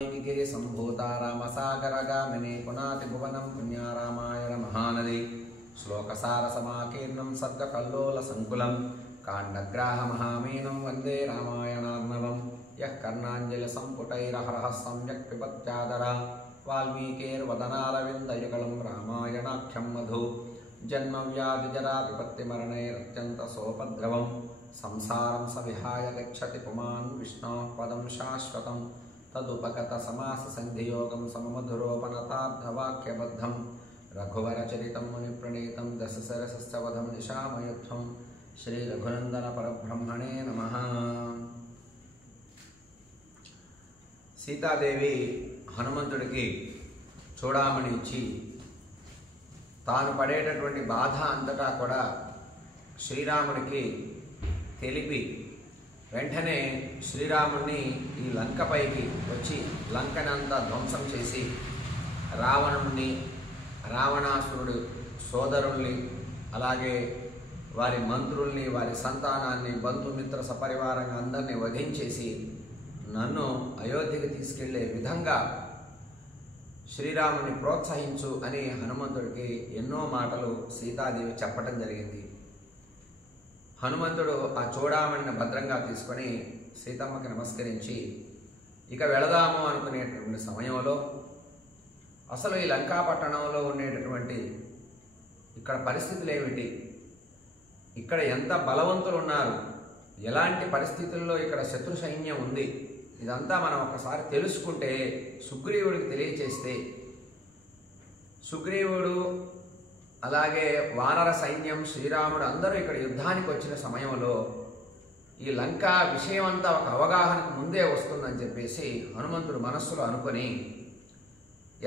गिरि संभूता रामसागरगामिनी पुनाति भुवनं पुण्यारामायण महानदी श्लोकसारसमाकीर्णं सर्गकल्लोलसङ्कुलं काण्डग्राहमहामीनं वन्दे रामायणार्णवं यः कर्णाञ्जलिसम्पुटैरहरः सम्यक् पिबत्यादरा वाल्मीकिर्वदनारविन्दयुगलं रामायणाख्यं मधु जन्मव्याधिजरा विपत्तिमरणैरत्यन्तसोपद्रवं संसारं सविहाय गच्छति पुमान् विष्णोः पदं शाश्वतं तदुपगत समास संधियोगं सममधुरोपनतार्धवाक्यबद्धं रघुवरचरितं मुनिप्रणीतं दशसरसस्यवधं निशामयुद्धं श्री रघुनंदन परब्रह्मणे नमः। సీతాదేవి హనుమంతుడికి చూడామణి ఇచ్చి తాను పడేటటువంటి బాధ అంతటా కూడా శ్రీరాముడికి తెలిపి వెంటనే శ్రీరాముడిని ఈ లంకపైకి వచ్చి లంకనంతా ధ్వంసం చేసి రావణుణ్ణి రావణాసురుడు సోదరుల్ని అలాగే వారి మంత్రుల్ని వారి సంతానాన్ని బంధుమిత్ర సపరివారంగా అందరినీ వధించేసి నన్ను అయోధ్యకి తీసుకెళ్లే విధంగా శ్రీరాముని ప్రోత్సహించు అని హనుమంతుడికి ఎన్నో మాటలు సీతాదేవి చెప్పడం జరిగింది. హనుమంతుడు ఆ చూడామణిని భద్రంగా తీసుకొని సీతమ్మకి నమస్కరించి ఇక వెళదాము అనుకునేటటువంటి సమయంలో అసలు ఈ లంకాపట్టణంలో ఉండేటటువంటి ఇక్కడ పరిస్థితులు ఏమిటి, ఇక్కడ ఎంత బలవంతులు ఉన్నారు, ఎలాంటి పరిస్థితుల్లో ఇక్కడ శత్రు సైన్యం ఉంది, ఇదంతా మనం ఒకసారి తెలుసుకుంటే సుగ్రీవుడికి తెలియచేస్తే సుగ్రీవుడు అలాగే వానర సైన్యం శ్రీరాముడు అందరూ ఇక్కడ యుద్ధానికి వచ్చిన సమయంలో ఈ లంకా విషయం అంతా ఒక అవగాహనకు ముందే వస్తుందని చెప్పేసి హనుమంతుడు మనస్సులో అనుకొని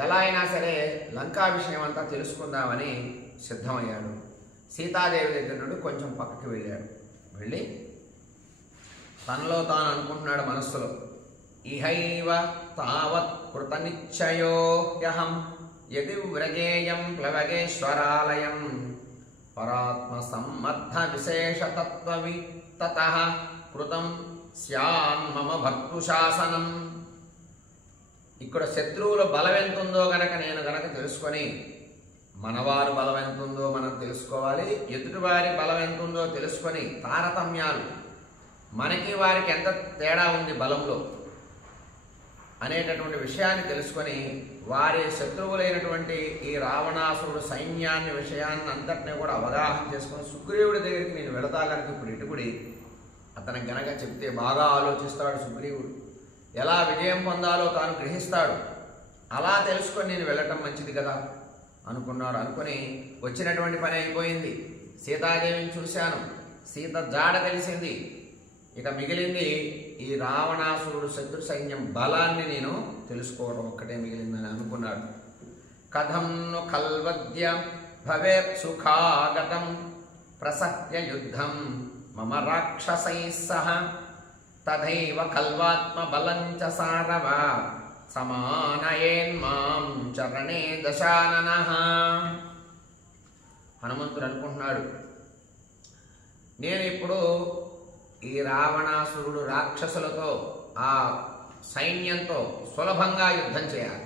ఎలా అయినా సరే లంకా విషయం అంతా తెలుసుకుందామని సిద్ధమయ్యాడు. సీతాదేవి దగ్గర నుండి కొంచెం పక్కకి వెళ్ళాడు. వెళ్ళి తనలో తాను అనుకుంటున్నాడు మనస్సులో, ఇహైవ తావత్ కృతనిశ్చయోహ్యహం యది వ్రజేయం ప్లవగేశ్వరాలయం పరాత్మ సమ్మర్థ విశేషతత్వవి తతః కృతం స్యాన్ మమ భక్తుశాసనం. ఇక్కడ శత్రువుల బలం ఎంతుందో గనక నేను గనక తెలుసుకొని, మనవారు బలం ఎంతుందో మనం తెలుసుకోవాలి, ఎదుటివారి బలం ఎంతుందో తెలుసుకొని తారతమ్యాలు మనకి వారికి ఎంత తేడా ఉంది బలంలో అనేటటువంటి విషయాన్ని తెలుసుకొని వారి శత్రువులైనటువంటి ఈ రావణాసురుడు సైన్యాన్ని విషయాన్ని అంతటినీ కూడా అవగాహన చేసుకొని సుగ్రీవుడి దగ్గరికి నేను వెళతా కనుక ఇప్పుడు ఇటుకుడి అతనికి గనక చెప్తే బాగా ఆలోచిస్తాడు సుగ్రీవుడు, ఎలా విజయం పొందాలో తాను గ్రహిస్తాడు, అలా తెలుసుకొని నేను వెళ్ళటం మంచిది కదా అనుకున్నాడు. అనుకుని వచ్చినటువంటి పని అయిపోయింది. సీతాదేవిని చూశాను, సీత జాడ తెలిసింది, ఇక మిగిలింది ఈ రావణాసురుడు శత్రు సైన్యం బలాన్ని నేను తెలుసుకోవడం ఒక్కటే మిగిలిందని అనుకున్నాడు. కథం ను కల్వద్య భవేత్ సుఖాగతం ప్రసహ్య యుద్ధం మమ రాక్షసై సహ తథైవ కల్వాత్మ బలం చ సారవ సమానయేన్మాం చరణే దశాననః. హనుమంతుడు అనుకుంటున్నాడు, నేను ఇప్పుడు ఈ రావణాసురుడు రాక్షసులతో ఆ సైన్యంతో సులభంగా యుద్ధం చేయాలి.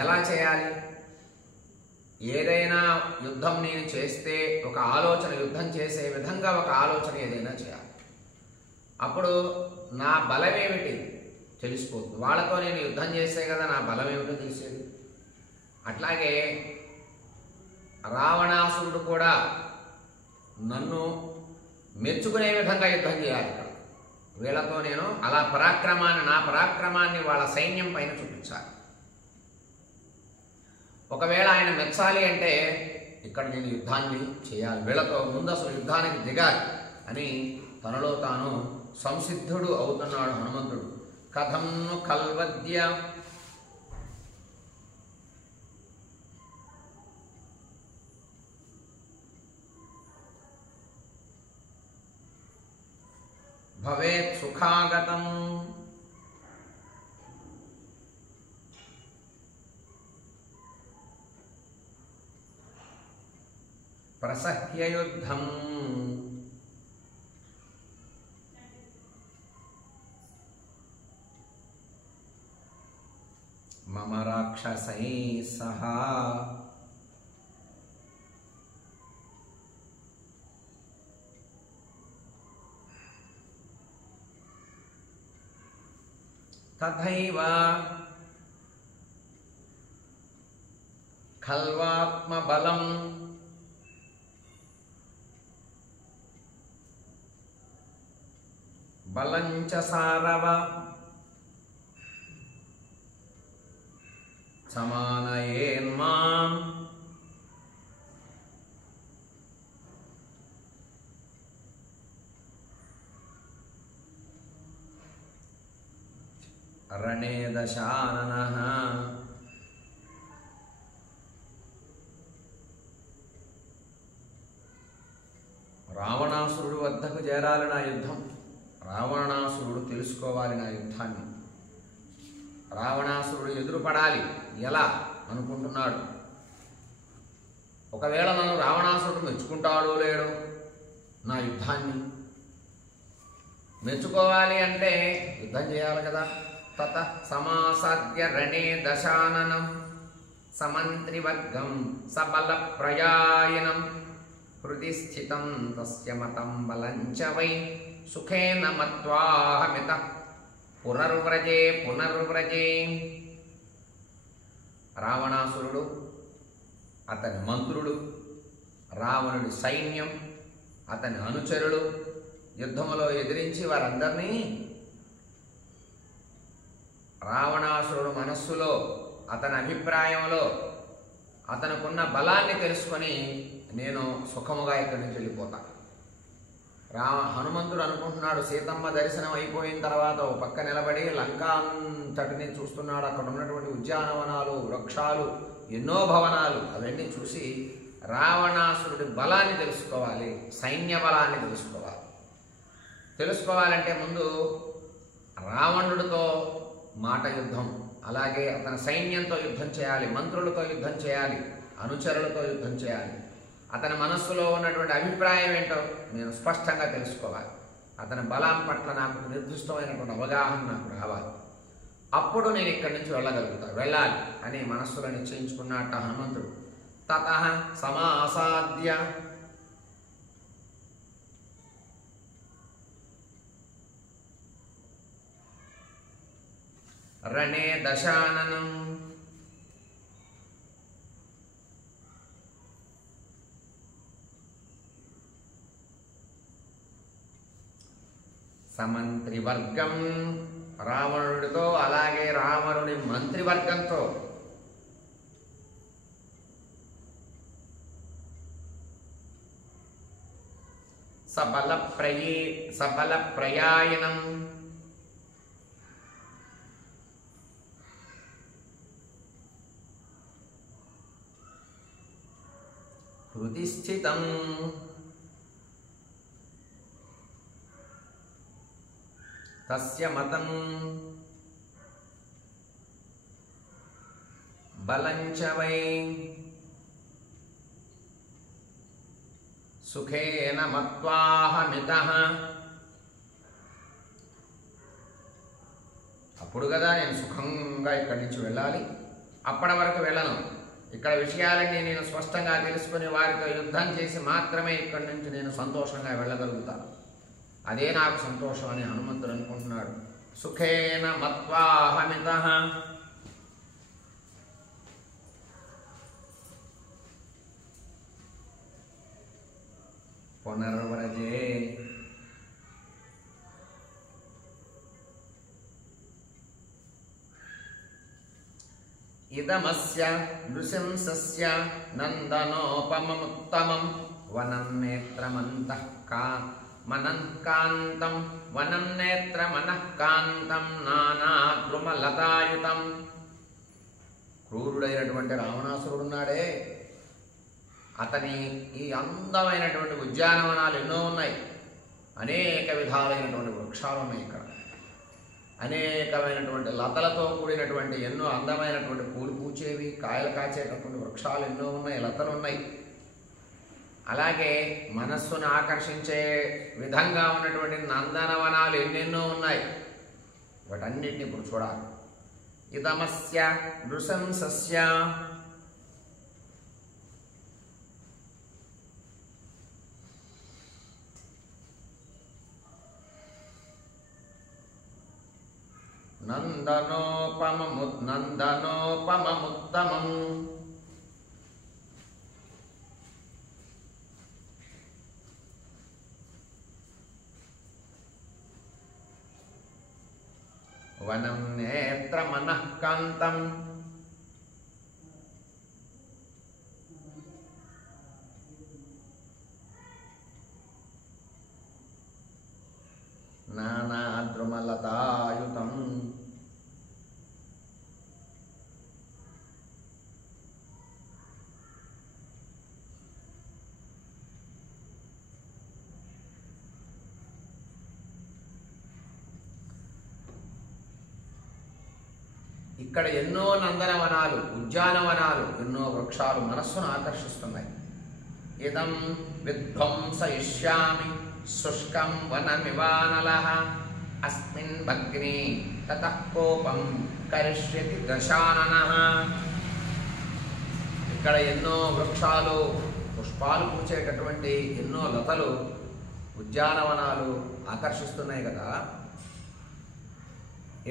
ఎలా చేయాలి? ఏదైనా యుద్ధం నేను చేస్తే ఒక ఆలోచన, యుద్ధం చేసే విధంగా ఒక ఆలోచన ఏదైనా చేయాలి. అప్పుడు నా బలం ఏమిటి తెలిసిపోతుంది. వాళ్ళతో నేను యుద్ధం చేస్తే కదా నా బలం ఏమిటో తెలిసేది. అట్లాగే రావణాసురుడు కూడా నన్ను మెచ్చుకునే విధంగా యుద్ధం చేయాలి. ఇక్కడ వీళ్ళతో నేను అలా పరాక్రమాన్ని, నా పరాక్రమాన్ని వాళ్ళ సైన్యం పైన చూపించాలి. ఒకవేళ ఆయన మెచ్చాలి అంటే ఇక్కడ నేను యుద్ధాన్ని చేయాలి, వీళ్ళతో ముందు అసలు యుద్ధానికి దిగాలి అని తనలో తాను సంసిద్ధుడు అవుతున్నాడు హనుమంతుడు. కథం ను కల్వద్య భవేత్ సుఖాగతం ప్రసహ్య యుద్ధం మమ రాక్షసై సహ తథైవ ఖల్వాత్మబలం బలంచ సారవ సమానయేన్మాం రణే దశాననః. రావణాసురుడు వద్దకు చేరాలి నా యుద్ధం. రావణాసురుడు తెలుసుకోవాలి నా యుద్ధాన్ని. రావణాసురుడు ఎదురుపడాలి. ఎలా అనుకుంటున్నాడు? ఒకవేళ నన్ను రావణాసురుడు మెచ్చుకుంటాడో లేడో నా యుద్ధాన్ని. మెచ్చుకోవాలి అంటే యుద్ధం చేయాలి కదా. తత సమాసాద్య రణే దశాననం సమంత్రివర్గం సబల ప్రయాయనం హృది స్థితం తస్య మతం బలంచ వై సుఖేన మత్వాహమిత పునర్వ్రజే పునర్వ్రజే. రావణాసురుడు, అతని మంత్రులు, రావణుడి సైన్యం, అతని అనుచరులు యుద్ధములో ఎదిరించి వారందరినీ రావణాసురుడు మనస్సులో, అతని అభిప్రాయంలో అతనుకున్న బలాన్ని తెలుసుకొని నేను సుఖముగా ఇక్కడి నుంచి వెళ్ళిపోతా. హనుమంతుడు అనుకుంటున్నాడు, సీతమ్మ దర్శనం అయిపోయిన తర్వాత ఓ పక్క నిలబడి లంకా అంతటిని చూస్తున్నాడు. అక్కడ ఉన్నటువంటి ఉద్యానవనాలు, వృక్షాలు, ఎన్నో భవనాలు అవన్నీ చూసి రావణాసురుడి బలాన్ని తెలుసుకోవాలి, సైన్య బలాన్ని తెలుసుకోవాలి. తెలుసుకోవాలంటే ముందు రావణుడితో మాట యుద్ధం, అలాగే అతని సైన్యంతో యుద్ధం చేయాలి, మంత్రులతో యుద్ధం చేయాలి, అనుచరులతో యుద్ధం చేయాలి. అతని మనస్సులో ఉన్నటువంటి అభిప్రాయం ఏంటో నేను స్పష్టంగా తెలుసుకోవాలి. అతని బలం పట్ల నాకు నిర్దిష్టమైనటువంటి అవగాహన నాకు రావాలి. అప్పుడు నేను ఇక్కడి నుంచి వెళ్ళాలి అని మనస్సులో నిశ్చయించుకున్నట్ట హనుమంతుడు. తతః సమాసాద్య రణే దశాననం సమంత్రివర్గం, రావణుడితో అలాగే రావణుడి మంత్రివర్గంతో సబల ప్రయాయనం హృది స్థితం తస్య మతం బలంచ వై సుఖేన మత్వాహమితః. అప్పుడు కదా నేను సుఖంగా ఇక్కడి నుంచి వెళ్ళాలి. అప్పటి వరకు వెళ్ళను. ఇక్కడ విషయాలన్నీ నేను స్పష్టంగా తెలుసుకుని వారితో యుద్ధం చేసి మాత్రమే ఇక్కడి నుంచి నేను సంతోషంగా వెళ్ళగలుగుతాను. అదే నాకు సంతోషం అని హనుమంతుడు అనుకుంటున్నాడు. సుఖేన మత్వాహమితః. పునర్వ్రజే ఇదమస్య నృశంసస్య నందనోపమముత్తమం వనం నేత్రమంతః మనఃకాంతం వనం నేత్రమనఃకాంతం నానాద్రుమలతాయుతం. క్రూరుడైనటువంటి రావణాసురుడున్నాడే, అతని ఈ అందమైనటువంటి ఉద్యానవనాలు ఎన్నో ఉన్నాయి. అనేక విధాలైనటువంటి వృక్షాలు ఉన్నాయి. ఇక్కడ అనేకమైనటువంటి లతలతో కూడినటువంటి ఎన్నో అందమైనటువంటి పూలు పూచేవి, కాయలు కాచేటటువంటి వృక్షాలు ఎన్నో ఉన్నాయి, లతలు ఉన్నాయి. అలాగే మనస్సును ఆకర్షించే విధంగా ఉన్నటువంటి నందనవనాలు ఎన్నెన్నో ఉన్నాయి. వాటన్నిటిని ఇప్పుడు చూడాలి. ఇదమస్య నృశంసస్య నందనోపమముత్తమం వనం నేత్రమనఃకాంతం నానాద్రుమలతాయుతం ఇక్కడ ఎన్నో నందనవనాలు, ఉద్యానవనాలు, ఎన్నో వృక్షాలు మనస్సును ఆకర్షిస్తున్నాయి. ఇదం విధ్వంసయిష్యామి శుష్కం వనమివానలః అస్మిన్ భగ్ని తతః కోపం కరిష్యతి దశాననః. ఇక్కడ ఎన్నో వృక్షాలు, పుష్పాలు పూచేటటువంటి ఎన్నో లతలు, ఉద్యానవనాలు ఆకర్షిస్తున్నాయి కదా.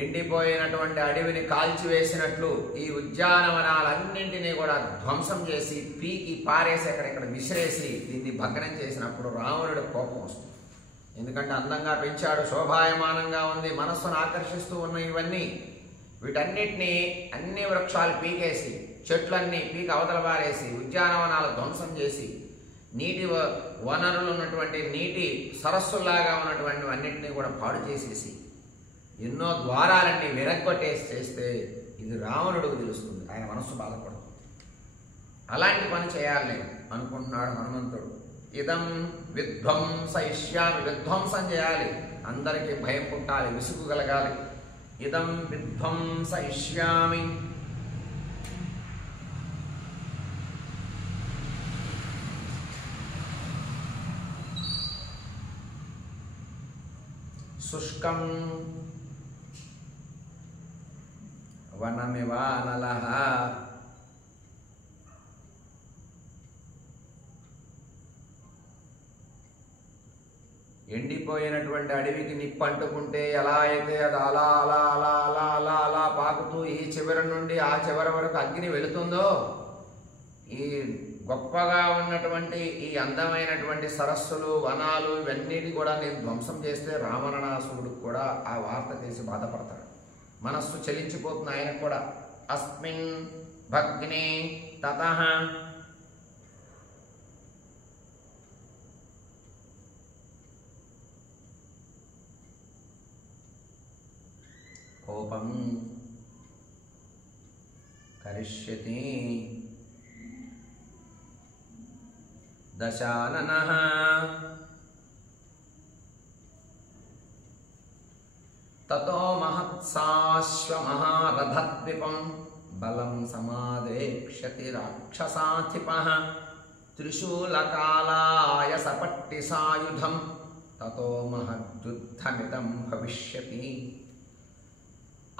ఎండిపోయినటువంటి అడవిని కాల్చివేసినట్లు ఈ ఉద్యానవనాలన్నింటినీ కూడా ధ్వంసం చేసి పీకి పారేసి ఎక్కడెక్కడ విసిరేసి దీన్ని భగ్నం చేసినప్పుడు రావణుడి కోపం వస్తుంది. ఎందుకంటే అందంగా పెంచాడు, శోభాయమానంగా ఉంది, మనస్సును ఆకర్షిస్తూ ఉన్న ఇవన్నీ, వీటన్నిటినీ అన్ని వృక్షాలు పీకేసి, చెట్లన్నీ పీకి అవతల పారేసి, ఉద్యానవనాలు ధ్వంసం చేసి, నీటి వనరులు ఉన్నటువంటి నీటి సరస్సులాగా ఉన్నటువంటి అన్నింటినీ కూడా పాడు చేసేసి, ఎన్నో ద్వారాలన్నీ విరగ్గొట్టేసి చేస్తే ఇది రావణుడికి తెలుస్తుంది, ఆయన మనస్సు బాధపడుతుంది. అలాంటి పని చేయాలి అనుకుంటున్నాడు హనుమంతుడు. ఇదం విధ్వంసయిష్యామి, విధ్వంసం చేయాలి, అందరికీ భయం పుట్టాలి, విసుగు కలగాలి. ఇదం విధ్వంసయిష్యామి. శుష్కం వనమివానలః ఎండిపోయినటువంటి అడవికి నిప్పంటుకుంటే ఎలా అయితే అది అలా అలా అలా అలా అలా అలా పాకుతూ ఈ చివరి నుండి ఆ చివరి వరకు అగ్ని వెళుతుందో, ఈ గొప్పగా ఉన్నటువంటి ఈ అందమైనటువంటి సరస్సులు, వనాలు ఇవన్నిటి కూడా నేను ధ్వంసం చేస్తే రావణాసురుడు కూడా ఆ వార్త చేసి బాధపడతాడు, మనస్సు చలించిపోతుంది ఆయనకు కూడా. అస్మిన్ భగ్నే తతః కోపం కరిష్యతి దశాననః. తతో మహత్సాశ్వమహారథద్విపం బలం సమాదేక్ష్యతి రాక్షసాధిపః త్రిశూలకాలాయ సపట్టి సాయుధం తతో మహద్యుద్ధమిదం భవిష్యతి.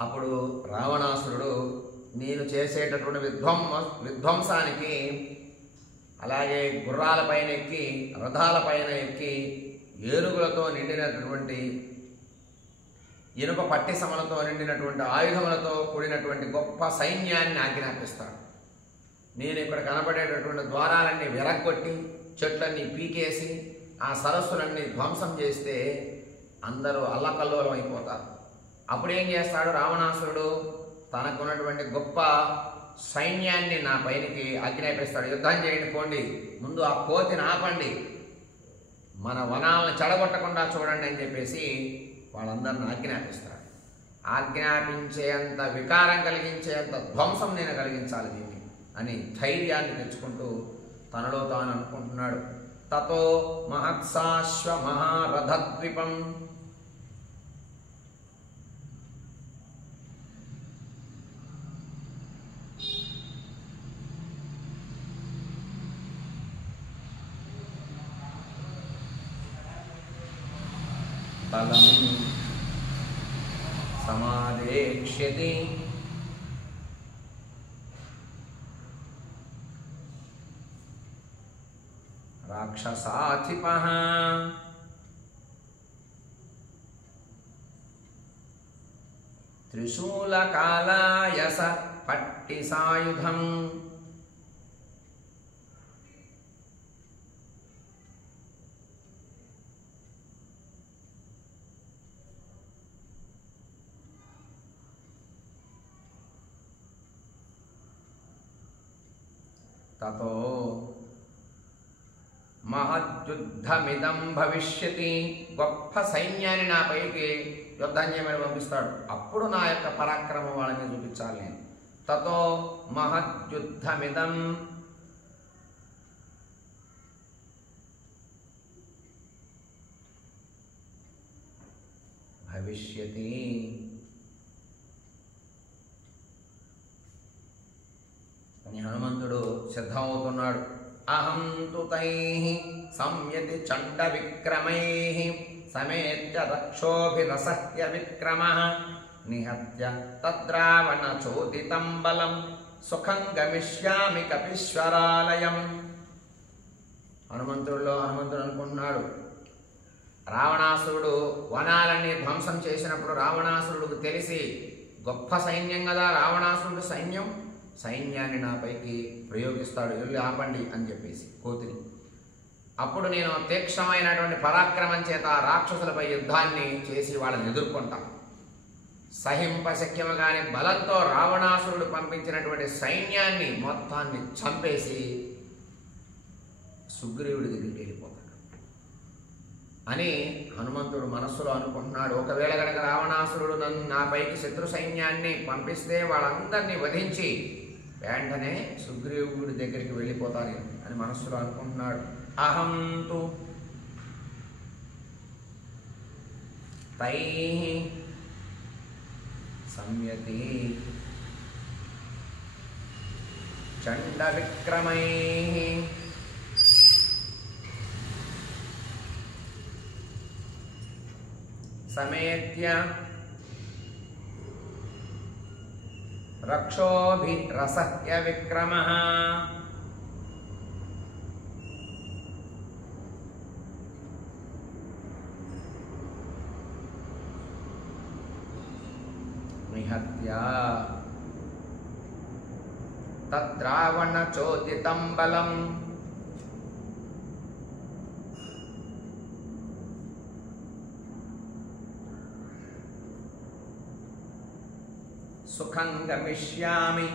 అప్పుడు రావణాసురుడు నేను చేసేటటువంటి విధ్వంసానికి, అలాగే గుర్రాలపైన ఎక్కి, రథాలపైన ఎక్కి, ఏనుగులతో నిండినటువంటి, ఇనుప పట్టి సమలతో నిండినటువంటి ఆయుధములతో కూడినటువంటి గొప్ప సైన్యాన్ని ఆజ్ఞాపిస్తాడు. నేను ఇక్కడ కనబడేటటువంటి ద్వారాలన్నీ విరగ్గొట్టి, చెట్లన్నీ పీకేసి, ఆ సరస్సులన్నీ ధ్వంసం చేస్తే అందరూ అల్లకల్లోలం అయిపోతారు. అప్పుడు ఏం చేస్తాడు రావణాసురుడు? తనకున్నటువంటి గొప్ప సైన్యాన్ని నా పైనకి ఆజ్ఞాపిస్తాడు. యుద్ధం చేయండి, పోండి, ముందు ఆ కోతిని ఆపండి, మన వనాలను చెడగొట్టకుండా చూడండి అని చెప్పేసి వాళ్ళందరిని ఆజ్ఞాపిస్తాడు. ఆజ్ఞాపించేంత వికారం కలిగించేంత ధ్వంసం నేను కలిగించాలి దీన్ని అని ధైర్యాన్ని తెచ్చుకుంటూ తనలో తాను అనుకుంటున్నాడు. తతో మహత్సాశ్వ మహారథద్విపం బలం సమాదేక్ష్యతి రాక్షసాధిపః త్రిశూలకాలాయస పట్టిసాయుధం తతో మహద్యుద్ధమిదం భవిష్యతి, గొప్ప సైన్యాన్ని నా పైకి యుద్ధం చేయమని పంపిస్తాడు. అప్పుడు నా యొక్క పరాక్రమం వాళ్ళని చూపించాలి నేను. తతో మహద్యుద్ధమిదం భవిష్యతి, అని హనుమంతుడు సిద్ధమవుతున్నాడు. అహం తు తైః సంయతి చండ విక్రమైః సమేత్య రక్షోభిరసహ్య విక్రమః నిహత్య తద్రావణ చోదితం బలం సుఖం గమిష్యామి కపీశ్వరాలయం. హనుమంతుడు అనుకుంటున్నాడు, రావణాసురుడు వనాలన్నీ ధ్వంసం చేసినప్పుడు రావణాసురుడికి తెలిసి, గొప్ప సైన్యం కదా రావణాసురుడు సైన్యాన్ని నాపైకి ప్రయోగిస్తాడు, వెళ్ళి ఆపండి అని చెప్పేసి కోతిని. అప్పుడు నేను తీక్షణమైనటువంటి పరాక్రమం చేత రాక్షసులపై యుద్ధాన్ని చేసి వాళ్ళని ఎదుర్కొంటా. సహింపశక్యము కాని బలంతో రావణాసురుడు పంపించినటువంటి సైన్యాన్ని మొత్తాన్ని చంపేసి సుగ్రీవుడి దగ్గరికి వెళ్ళిపోతాడు అని హనుమంతుడు మనస్సులో అనుకుంటున్నాడు. ఒకవేళ కనుక రావణాసురుడు నాపైకి శత్రు సైన్యాన్ని పంపిస్తే వాళ్ళందరినీ వధించి వెంటనే సుగ్రీవుడి దగ్గరికి వెళ్ళిపోతాను అని మనస్సులో అనుకుంటున్నాడు. అహం తు తైః సంయతి చండ విక్రమైః సమేత్య రక్షోభిరసహ్య విక్రమః నిహత్య తద్రావణ చోదితం బలం సుఖం గమిష్యామి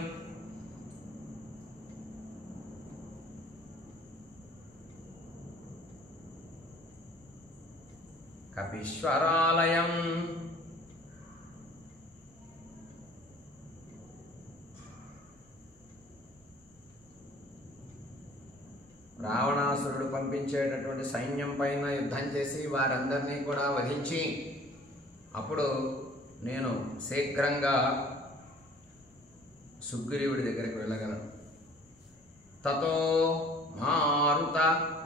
కపీశ్వరాలయం. రావణాసురుడు పంపించేటటువంటి సైన్యం పైన యుద్ధం చేసి వారందరినీ కూడా వధించి అప్పుడు నేను శీఘ్రంగా సుగ్రీవుడి దగ్గరికి వెళ్ళగలను. తతో మారుత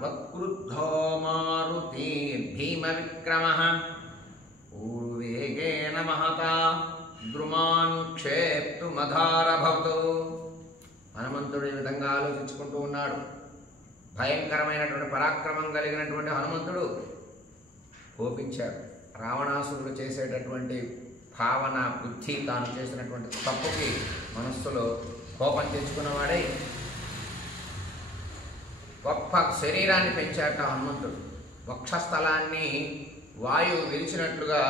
వక్రుద్ధో మారుతి భీమ విక్రమః పూర్వేగేన మహతా ద్రుమాన్ క్షేప్తుమధారభవతు. హనుమంతుడు ఈ విధంగా ఆలోచించుకుంటూ ఉన్నాడు. భయంకరమైనటువంటి పరాక్రమం కలిగినటువంటి హనుమంతుడు కోపించాడు. రావణాసురుడు చేసేటటువంటి భావన బుద్ధి, తాను చేసినటువంటి తప్పుకి మనస్సులో కోపం తెచ్చుకున్నవాడై గొప్ప శరీరాన్ని పెంచాట హనుమంతుడు. వక్షస్థలాన్ని వాయువు విరిచినట్లుగా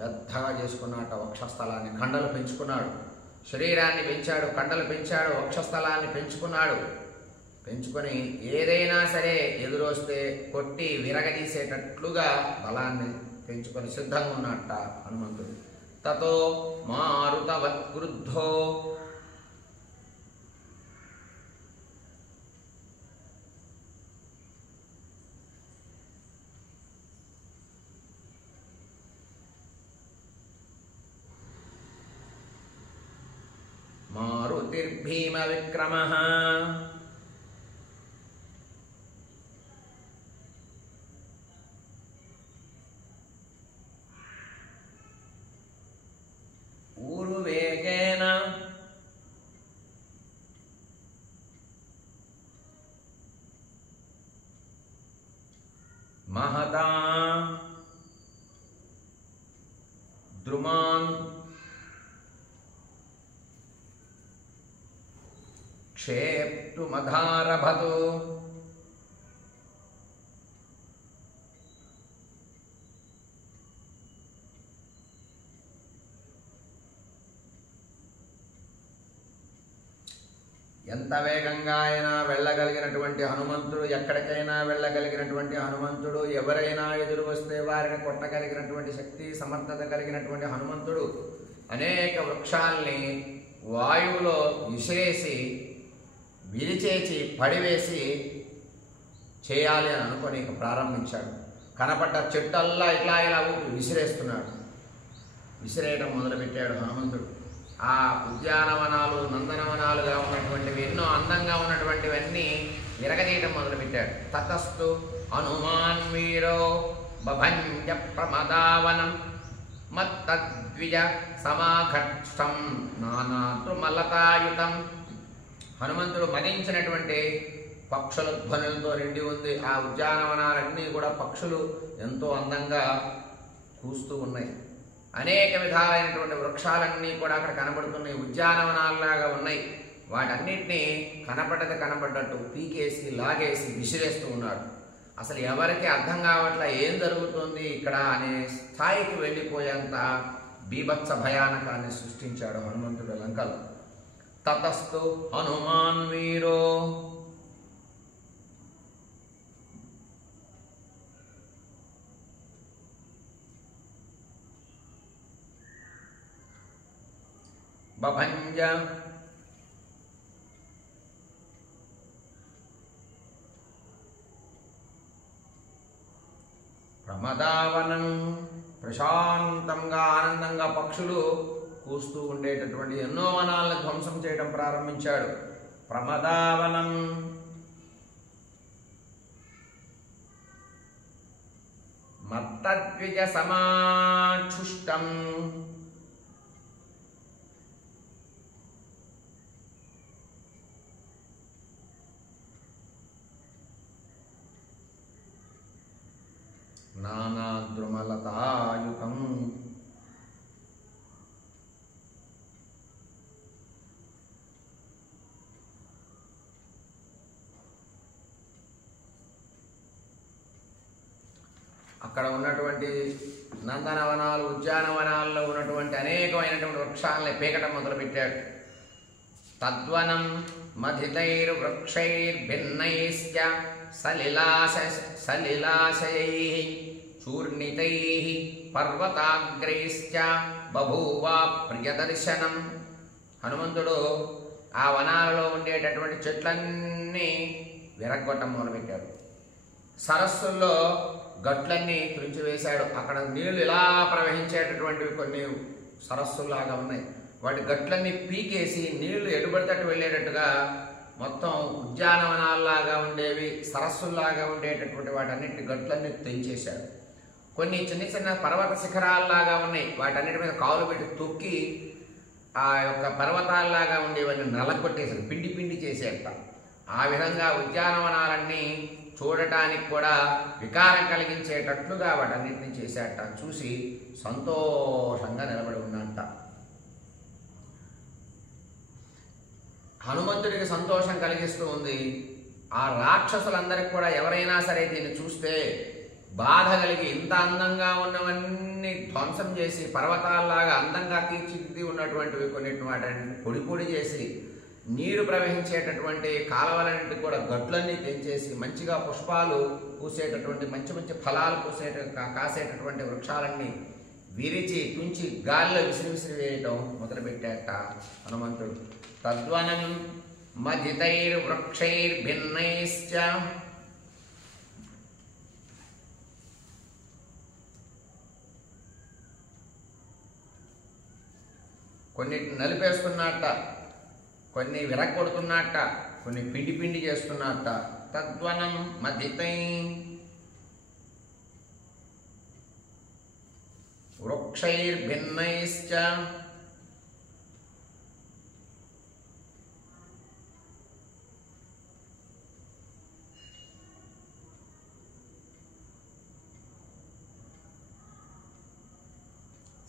పెద్దగా చేసుకున్నాట. వక్షస్థలాన్ని కండలు పెంచుకున్నాడు, శరీరాన్ని పెంచాడు, కండలు పెంచాడు, వక్షస్థలాన్ని పెంచుకున్నాడు. పెంచుకొని ఏదైనా సరే ఎదురొస్తే కొట్టి విరగదీసేటట్లుగా బలాన్ని పెంచుకొని సిద్ధంగా ఉన్నట్ట హనుమంతుడు. తతో మారుతవద్గృద్ధో మారుతిర్భీమ విక్రమః ఊరువేగేన క్షేప్తుమధారభతు. ఎంత వేగంగా అయినా వెళ్ళగలిగినటువంటి హనుమంతుడు, ఎక్కడికైనా వెళ్ళగలిగినటువంటి హనుమంతుడు, ఎవరైనా ఎదురు వస్తే వారిని కొట్టగలిగినటువంటి శక్తి సమర్థత కలిగినటువంటి హనుమంతుడు అనేక వృక్షాల్ని వాయువులో విసిరేసి విరిచేసి పడివేసి చేయాలి అని అనుకొని ప్రారంభించాడు. కనపడ్డ చెట్టల్లా ఇట్లా ఇలా విసిరేస్తున్నాడు. విసిరేయడం మొదలుపెట్టాడు హనుమంతుడు. ఆ ఉద్యానవనాలు నందనవనాలుగా ఉన్నటువంటివి ఎన్నో అందంగా ఉన్నటువంటివన్నీ విరగదీయడం మొదలుపెట్టాడు. తతస్తు హనుమాన్ వీరో బభంజ ప్రమదావనం మత్తద్విజ సమాఘష్టం నానాతృమలతాయుతం. హనుమంతుడు మదించినటువంటి పక్షుల ధ్వనులతో నిండి ఉంది. ఆ ఉద్యానవనాలన్నీ కూడా పక్షులు ఎంతో అందంగా కూస్తూ ఉన్నాయి. అనేక విధాలైనటువంటి వృక్షాలన్నీ కూడా అక్కడ కనబడుతున్నాయి. ఉద్యానవనాల్లాగా ఉన్నాయి. వాటన్నిటినీ కనపడ్డట్టు పీకేసి లాగేసి విసిరేస్తూ ఉన్నాడు. అసలు ఎవరికి అర్థం కావట్లా ఏం జరుగుతుంది ఇక్కడ అనే స్థాయికి వెళ్ళిపోయేంత బీభత్స భయానకాన్ని సృష్టించాడు హనుమంతుడు లంకలో. తతస్తు హనుమాన్ వీరో బభంజ ప్రమదావనం. ప్రశాంతంగా ఆనందంగా పక్షులు కూస్తూ ఉండేటటువంటి ఎన్నో వనాలను ధ్వంసం చేయడం ప్రారంభించాడు. ప్రమదావనం మత్తద్విజ సమాక్షుష్టం నానాద్రుమలతాయుతం. అక్కడ ఉన్నటువంటి నందనవనాలు ఉద్యానవనాల్లో ఉన్నటువంటి అనేకమైనటువంటి వృక్షాలని పీకటం మొదలుపెట్టాడు. తద్వనం మధితైర్వృక్షైర్భిన్నైశ్చ సలిలాశయైః చూర్ణితైః పర్వతాగ్రైశ్చ బభూవ ప్రియదర్శనం. హనుమంతుడు ఆ వనాలలో ఉండేటటువంటి చెట్లన్నీ విరగ్గొట్టం మొదలుపెట్టాడు. సరస్సుల్లో గట్లన్నీ తుంచివేశాడు. అక్కడ నీళ్లు ఇలా ప్రవహించేటటువంటివి కొన్ని సరస్సుల్లాగా ఉన్నాయి. వాటి గట్లన్నీ పీకేసి నీళ్లు ఎటుబడితట్టు వెళ్ళేటట్టుగా మొత్తం ఉద్యానవనాల్లాగా ఉండేవి సరస్సుల్లాగా ఉండేటటువంటి వాటన్నిటి గట్లన్నీ తెంచేశాడు. కొన్ని చిన్న చిన్న పర్వత శిఖరాల్లాగా ఉన్నాయి. వాటన్నిటి మీద కాలు పెట్టి తొక్కి ఆ యొక్క పర్వతాల్లాగా ఉండేవన్నీ నలగొట్టేశాడు. పిండి పిండి చేసేట. ఆ విధంగా ఉద్యానవనాలన్నీ చూడటానికి కూడా వికారం కలిగించేటట్లుగా వాటన్నిటిని చేశాట. చూసి సంతోషంగా నిలబడి ఉన్నట్ట. హనుమంతుడికి సంతోషం కలిగిస్తూ ఉంది. ఆ రాక్షసులందరికీ కూడా ఎవరైనా సరే దీన్ని చూస్తే బాధ కలిగి ఇంత అందంగా ఉన్నవన్నీ ధ్వంసం చేసి పర్వతాల్లాగా అందంగా తీర్చిదిద్ది ఉన్నటువంటివి కొన్నిటి వాటిని పొడి పొడి చేసి నీరు ప్రవహించేటటువంటి కాలవలన్నింటికి కూడా గట్లన్నీ పెంచేసి మంచిగా పుష్పాలు పూసేటటువంటి మంచి మంచి ఫలాలు కాసేటటువంటి వృక్షాలన్నీ విరిచి తుంచి గాలిలో విసిరి వేయటం మొదలుపెట్టాట హనుమంతుడు. తద్వనం మధితైర్వృక్షైర్భిన్నైశ్చ కొన్నిటిని నలిపేస్తున్నట్ట, కొన్ని విరగొడుతున్నట్ట, కొన్ని పిండి పిండి చేస్తున్నట్ట. తద్వనం మధితై వృక్షైర్భిన్నైశ్చ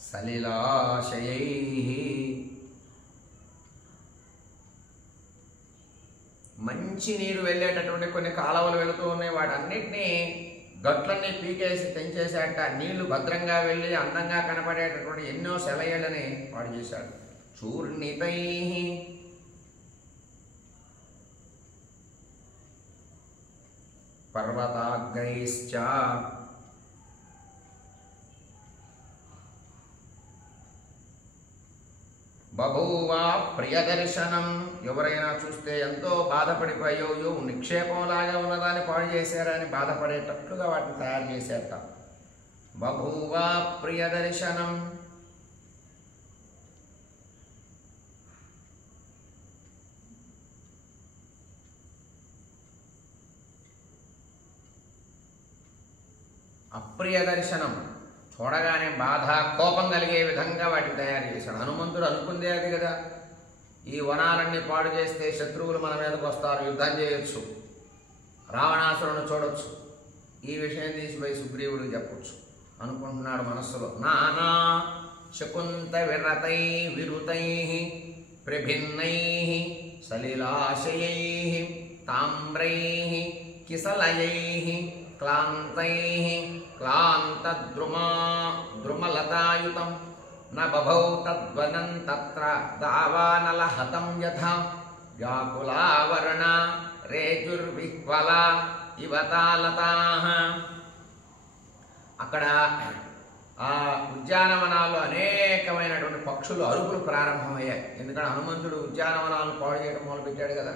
సలిలాశయైః మంచి నీరు వెళ్ళేటటువంటి కొన్ని కాలువలు వెళుతూ ఉన్నాయి. వాటన్నిటినీ గట్లన్నీ పీకేసి తెంచేసేట. నీళ్లు భద్రంగా వెళ్ళి అందంగా కనపడేటటువంటి ఎన్నో సెలయేళ్ళని వాడు చేశాడు. చూర్ణితై పర్వతాగ్రైశ్చ బభూవ ప్రియదర్శనం. ఎవరైనా చూస్తే ఎంతో బాధపడిపోయో నిక్షేపంలాగా ఉన్నదాన్ని పాడు చేశారని బాధపడేటట్లుగా వాటిని తయారు చేసేట. బభూవ ప్రియదర్శనం. అప్రియ దర్శనం, చూడగానే బాధ కోపం కలిగే విధంగా వాటిని తయారు చేశాడు. హనుమంతుడు అనుకుందే అది కదా, ఈ వనాలన్నీ పాడు చేస్తే శత్రువులు మన మీదకు వస్తారు, యుద్ధం చేయొచ్చు, రావణాసురుని చూడొచ్చు, ఈ విషయం తీసిపోయి సుగ్రీవుడికి చెప్పొచ్చు అనుకుంటున్నాడు మనస్సులో. నానా శకుంత విరతై విరుతై ప్రభిన్నై సలిలాశయై తామ్రై కిసలయై క్లాంతై క్లాంతద్రుమలతాయుతం న బభౌ తద్వనం తత్ర దావానలహతం యథా వ్యాకులావరణ రేజుర్విహ్వల ఇవతాలతాః. అక్కడ ఆ ఉద్యానవనాల్లో అనేకమైనటువంటి పక్షులు అరుపులు ప్రారంభమయ్యాయి. ఎందుకంటే హనుమంతుడు ఉద్యానవనాలను పాడు చేయడం మొదలుపెట్టాడు కదా.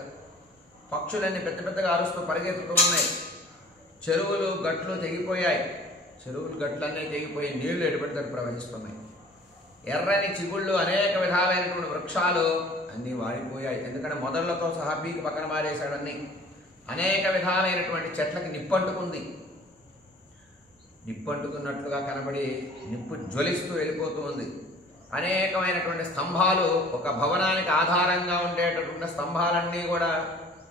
పక్షులన్నీ పెద్ద పెద్దగా అరుస్తూ పరిగెత్తుతూ ఉన్నాయి. చెరువులు గట్లు తెగిపోయాయి. చెరువులు గట్లన్నీ తెగిపోయి నీళ్లు ఎడిపెడతాడు ప్రవహిస్తున్నాయి. ఎర్రని చిగుళ్ళు అనేక విధాలైనటువంటి వృక్షాలు అన్నీ వాడిపోయాయి. ఎందుకంటే మొదళ్లతో సహా పీకి పక్కన మారేశాడన్నీ. అనేక విధాలైనటువంటి చెట్లకి నిప్పంటుకుంది. నిప్పంటుకున్నట్లుగా కనబడి నిప్పు జ్వలిస్తూ వెళ్ళిపోతూ ఉంది. అనేకమైనటువంటి స్తంభాలు, ఒక భవనానికి ఆధారంగా ఉండేటటువంటి స్తంభాలన్నీ కూడా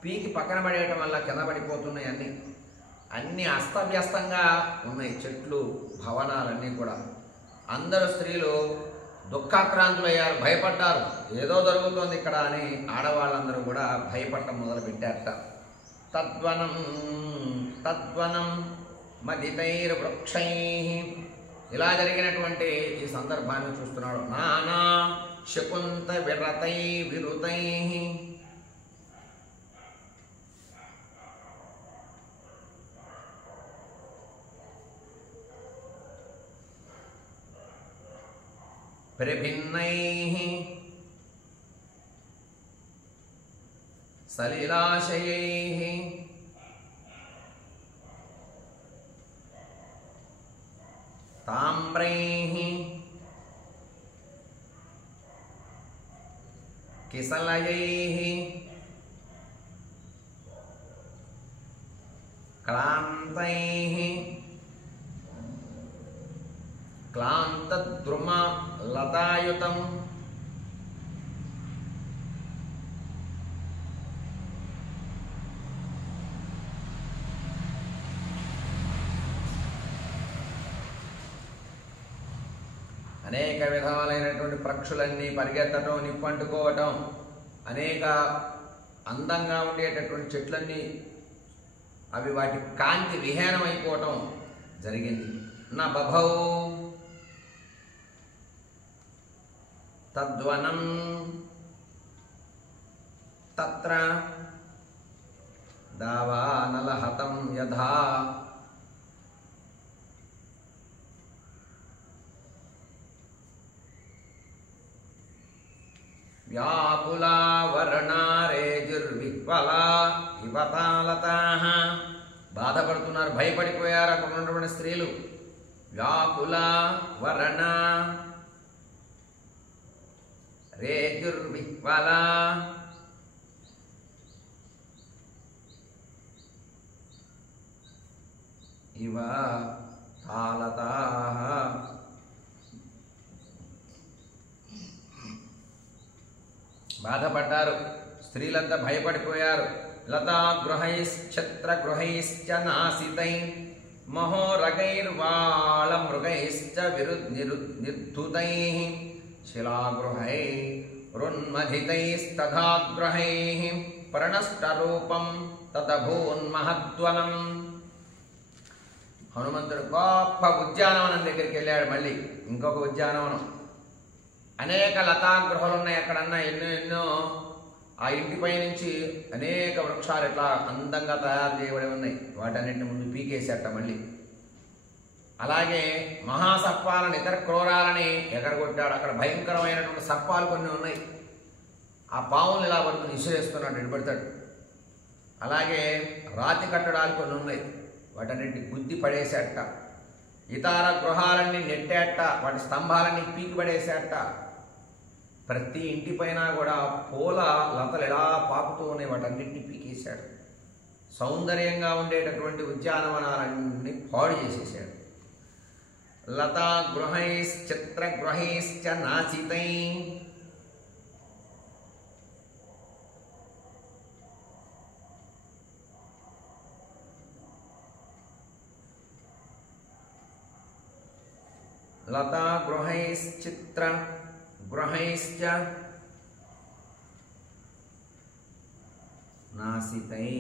పీకి పక్కన పడేయటం వల్ల కింద పడిపోతున్నాయి. అన్నీ అస్తవ్యస్తంగా ఉన్నాయి. చెట్లు, భవనాలన్నీ కూడా. అందరూ స్త్రీలు దుఃఖాక్రాంతులయ్యారు, భయపడ్డారు. ఏదో జరుగుతోంది ఇక్కడ అని ఆడవాళ్ళందరూ కూడా భయపడటం మొదలుపెట్టారట. తద్వనం తద్వనం మదితైర్వృక్షై. ఇలా జరిగినటువంటి ఈ సందర్భాన్ని చూస్తున్నాడు. నానా శకుంత విరతై విరుతై. ప్రభిన్నై సలిలాశయై తామ్రై కిసలయై క్లాంతై క్లాంతద్రుమలతాయుతం అనేక విధాలైనటువంటి పక్షులన్నీ పరిగెత్తటం, నిప్పంటుకోవటం, అనేక అందంగా ఉండేటటువంటి చెట్లన్నీ అవి వాటి కాంతి విహీనమైపోవటం జరిగింది. నా బభౌ తద్వనం తత్ర దావానలహతం యథా వ్యాకులావరణారేజుర్విహ్వలా ఇవతాలతాః. బాధపడుతున్నారు, భయపడిపోయారు అక్కడ ఉన్నటువంటి స్త్రీలు. వ్యాకుల వరణ రేజుర్విహ్వల ఇవ తాలతాః. బాధపడ్డారు, స్త్రీలంతా భయపడిపోయారు. లతాగృహైశ్ఛత్రగృహైశ్చ నాసితై మహోరగైర్వాళమృగైశ్చ నిర్ధుతై శిలాగృహై రున్మధితైస్తథాగృహై ప్రణష్టరూపం తదభూన్మహద్వనం. హనుమంతుడు గొప్ప ఉద్యానవనం దగ్గరికి వెళ్ళాడు. మళ్ళీ ఇంకొక ఉద్యానవనం, అనేక లతాగృహాలు ఉన్నాయి. అక్కడన్నా ఎన్నో ఎన్నో ఆ ఇంటిపై నుంచి అనేక వృక్షాలు ఇట్లా అందంగా తయారు చేయబడి ఉన్నాయి. వాటన్నింటి ముందు పీకేసేట మళ్ళీ. అలాగే మహాసర్పాలను, ఇతర క్రూరాలని ఎగరగొట్టాడు. అక్కడ భయంకరమైనటువంటి సర్పాలు కొన్ని ఉన్నాయి. ఆ పావులు ఇలా పడుకుని ఇసురేస్తున్నాడు, నిలబడతాడు. అలాగే రాతి కట్టడాలు కొన్ని ఉన్నాయి, వాటన్నింటి గుద్ది పడేసేట. ఇతర గృహాలన్నీ నెట్టేట, వాటి స్తంభాలన్నీ పీకి పడేసేట. ప్రతి ఇంటిపైన కూడా పూల లతలు ఎలా పాకుతూ ఉన్నాయి, వాటన్నింటినీ పీకేశాడు. సౌందర్యంగా ఉండేటటువంటి ఉద్యానవనాలన్నీ పాడు చేసేసాడు. లతా గృహైశ్చిత్ర గృహైశ్చ నాసితై. లతా గృహైశ్చిత్ర గృహైశ్చ నాసితై.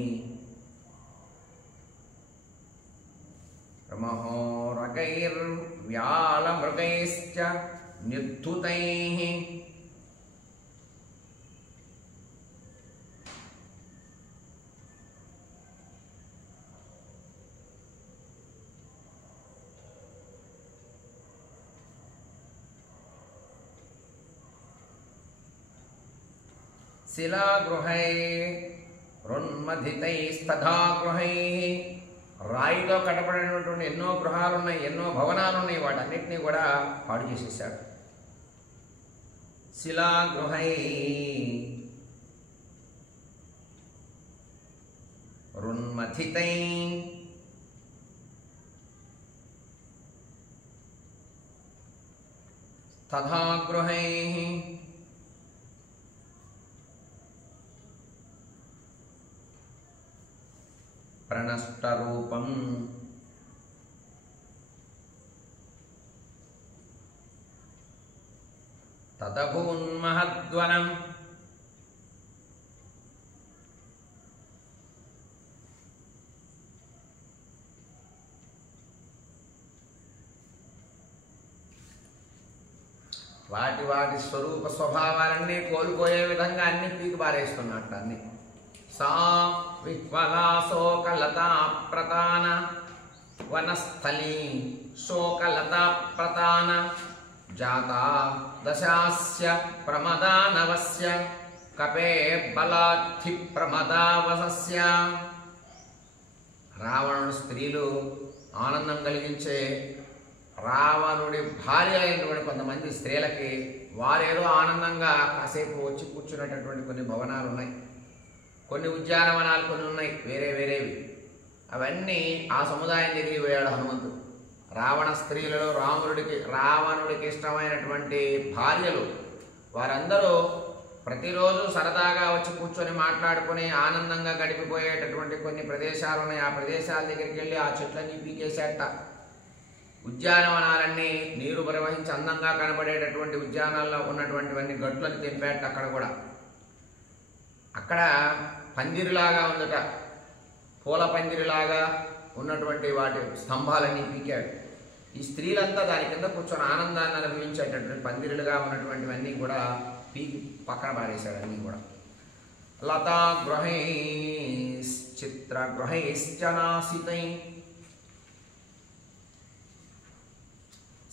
ప్రమహోరగైర్వ్యాళమృగైశ్చ నిర్ధుతైః. శిలాగృహైరున్మథితైస్తథా గృహైః. రాయిలో కట్టబడినటువంటి ఎన్నో గృహాలు ఉన్నాయి, ఎన్నో భవనాలు ఉన్నాయి, వాటన్నిటినీ కూడా పాడు చేసేసాడు. శిలాగృహై రున్మథితై తథా గృహైః. ప్రణష్టరూపం తదభూన్మహద్వనం. వాటి వాటి స్వరూప స్వభావాలన్నీ కోల్పోయే విధంగా అన్ని పీకి పారేస్తున్నట్టు అన్ని. సా విహ్వలా శోకలతా ప్రతాన వనస్థలీ శోకలతా ప్రతాన జాతా దశాస్య ప్రమదానవస్య కపే బలాద్ధి ప్రమదావసస్య. రావణుడు స్త్రీలు ఆనందం కలిగించే రావణుడి భార్య అయినటువంటి కొంతమంది స్త్రీలకి వారేదో ఆనందంగా కాసేపు వచ్చి కూర్చున్నటువంటి కొన్ని భవనాలు ఉన్నాయి, కొన్ని ఉద్యానవనాలు కొన్ని ఉన్నాయి, వేరే వేరేవి. అవన్నీ ఆ సముదాయం దగ్గరికి పోయాడు హనుమంతుడు. రావణ స్త్రీలలో రావణుడికి ఇష్టమైనటువంటి భార్యలు వారందరూ ప్రతిరోజు సరదాగా వచ్చి కూర్చొని మాట్లాడుకొని ఆనందంగా గడిపిపోయేటటువంటి కొన్ని ప్రదేశాలు ఉన్నాయి. ఆ ప్రదేశాల దగ్గరికి వెళ్ళి ఆ చెట్లన్నీ పీకేసేట. ఉద్యానవనాలన్నీ నీరు ప్రవహించి అందంగా కనబడేటటువంటి ఉద్యానాల్లో ఉన్నటువంటివన్నీ గట్లని తెంపేట. అక్కడ కూడా అక్కడ పందిరిలాగా ఉందట, పూల పందిరిలాగా ఉన్నటువంటి వాటి స్తంభాలన్నీ పీకాడు. ఈ స్త్రీలంతా దాని కింద కూర్చొని ఆనందాన్ని అనుభవించేటటువంటి పందిరులుగా ఉన్నటువంటివన్నీ కూడా పీకి పక్కన పారేశాడు అన్నీ కూడా. లతా గృహైశ్చిత్ర గృహైశ్చ నాసితై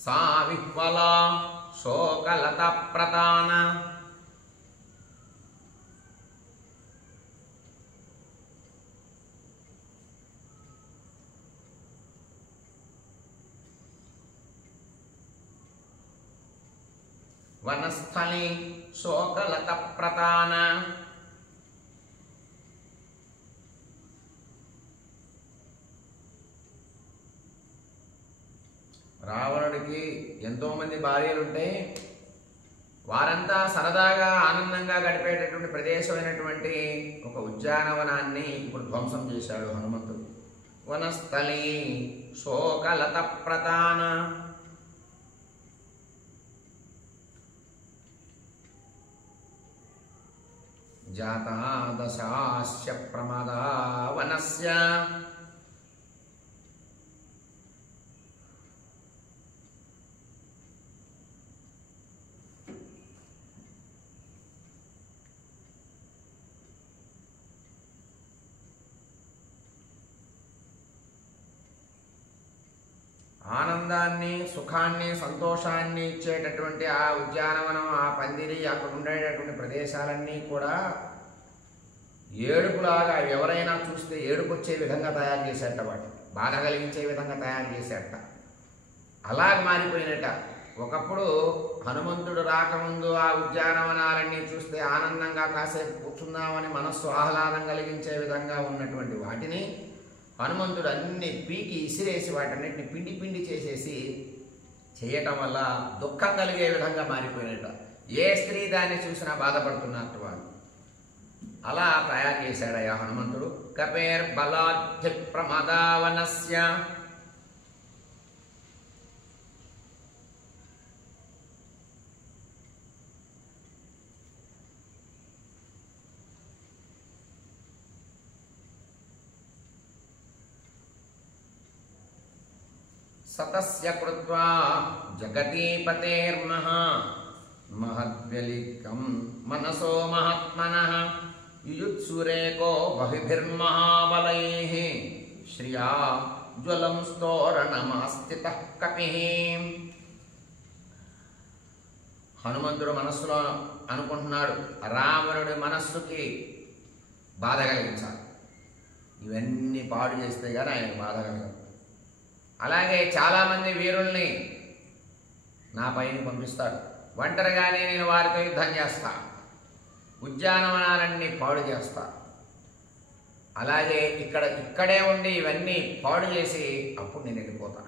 సా విహ్వలా శోకలత ప్రతాన. వనస్థలి శోకలత ప్రతాన. రావణుడికి ఎంతోమంది భార్యలుంటే వారంతా సరదాగా ఆనందంగా గడిపేటటువంటి ప్రదేశమైనటువంటి ఒక ఉద్యానవనాన్ని ఇప్పుడు ధ్వంసం చేశాడు హనుమంతుడు. వనస్థలి శోకలత ప్రతాన. జాతా దశాస్య ప్రమాదా వనస్య. ఆనందాన్ని, సుఖాన్ని, సంతోషాన్ని ఇచ్చేటటువంటి ఆ ఉద్యానవనం, ఆ పందిరి, అక్కడ ఉండేటటువంటి ప్రదేశాలన్నీ కూడా ఏడుపులాగా ఎవరైనా చూస్తే ఏడుపొచ్చే విధంగా తయారు చేసేట, వాటి బాధ కలిగించే విధంగా తయారు చేసేట. అలాగ మారిపోయినట. ఒకప్పుడు హనుమంతుడు రాకముందు ఆ ఉద్యానవనాలన్నీ చూస్తే ఆనందంగా కాసేపు కూర్చుందామని మనస్సు ఆహ్లాదం కలిగించే విధంగా ఉన్నటువంటి వాటిని హనుమంతుడు అన్ని పీకి ఇసిరేసి వాటన్నిటిని పిండి పిండి చేసేసి చేయటం వల్ల దుఃఖం కలిగే విధంగా మారిపోయినట్ట. ఏ స్త్రీ దాన్ని చూసినా బాధపడుతున్నట్టు వాళ్ళు. అలా తయారు చేశాడయ్యా హనుమంతుడు. కపేర్ బలాఢ్య ప్రమాదావనస్య. సతస్య కృత్వా జగతీపతేర్మహా మహద్వ్యలికం మనసో మహాత్మనః యుయుత్సురేకో బహుభిర్మహాబలైః శ్రియా జ్వలం స్తోరణమాస్థితః కపిః. హనుమంతుడు మనస్సులో అనుకుంటున్నాడు, రావణుడి మనస్సుకి బాధ కలిగించాలి. ఇవన్నీ పాడు చేస్తే కానీ ఆయన బాధ కలగదు. అలాగే చాలామంది వీరుల్ని నా పైన పంపిస్తాడు. ఒంటరిగానే నేను వారితో యుద్ధం చేస్తా, ఉద్యానవనాలన్నీ పాడు చేస్తా. అలాగే ఇక్కడే ఉండి ఇవన్నీ పాడు చేసి అప్పుడు నేను వెళ్ళిపోతా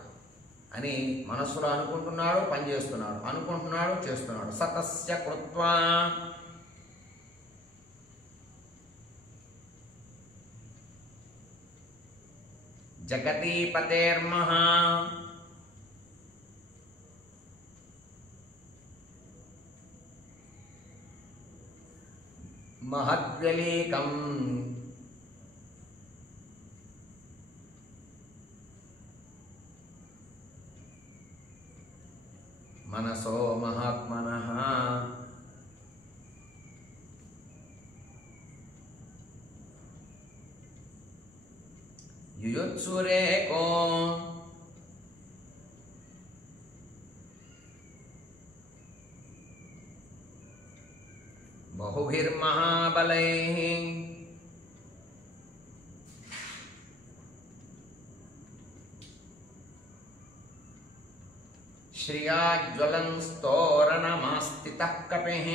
అని మనస్సులో అనుకుంటున్నాడు, పనిచేస్తున్నాడు, అనుకుంటున్నాడు, చేస్తున్నాడు. సతస్య కృత్వా జగతీపతేర్మహా మహద్వ్యలీకం మనసో మహాత్మనః యుయుత్సురేకో బహుభిర్మహాబలైః శ్రియా జ్వలం స్తోరణమాస్థితః కపిః.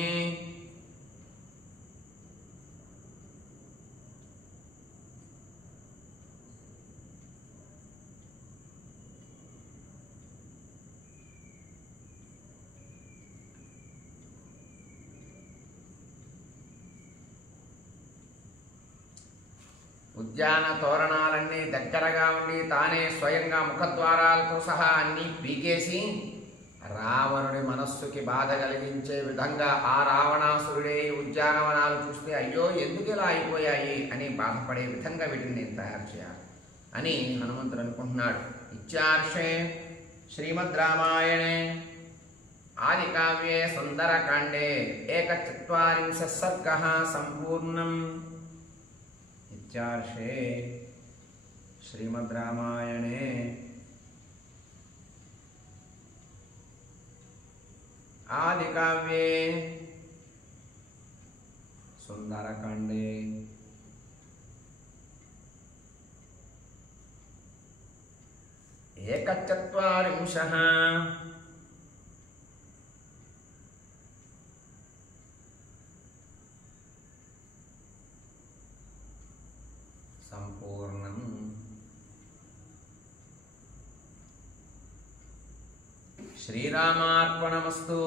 ఉద్యాన తోరణాలన్నీ దగ్గరగా ఉండి తానే స్వయంగా ముఖద్వారాలతో సహా అన్నీ పీకేసి రావణుడి మనస్సుకి బాధ కలిగించే విధంగా ఆ రావణాసురుడే ఉద్యానవనాలు చూస్తే అయ్యో ఎందుకు ఇలా అయిపోయాయి అని బాధపడే విధంగా వీటిని నేను తయారు చేయాలి అని హనుమంతుడు అనుకుంటున్నాడు. ఇత్యార్షే శ్రీమద్ రామాయణే ఆది కావ్యే సుందరకాండే 41 సర్గః సంపూర్ణం. ఇత్యార్షే శ్రీమద్ రామాయణే ఆది కావ్యే సుందరకాండే 41 సంపూర్ణం. శ్రీరామార్పణమస్తు.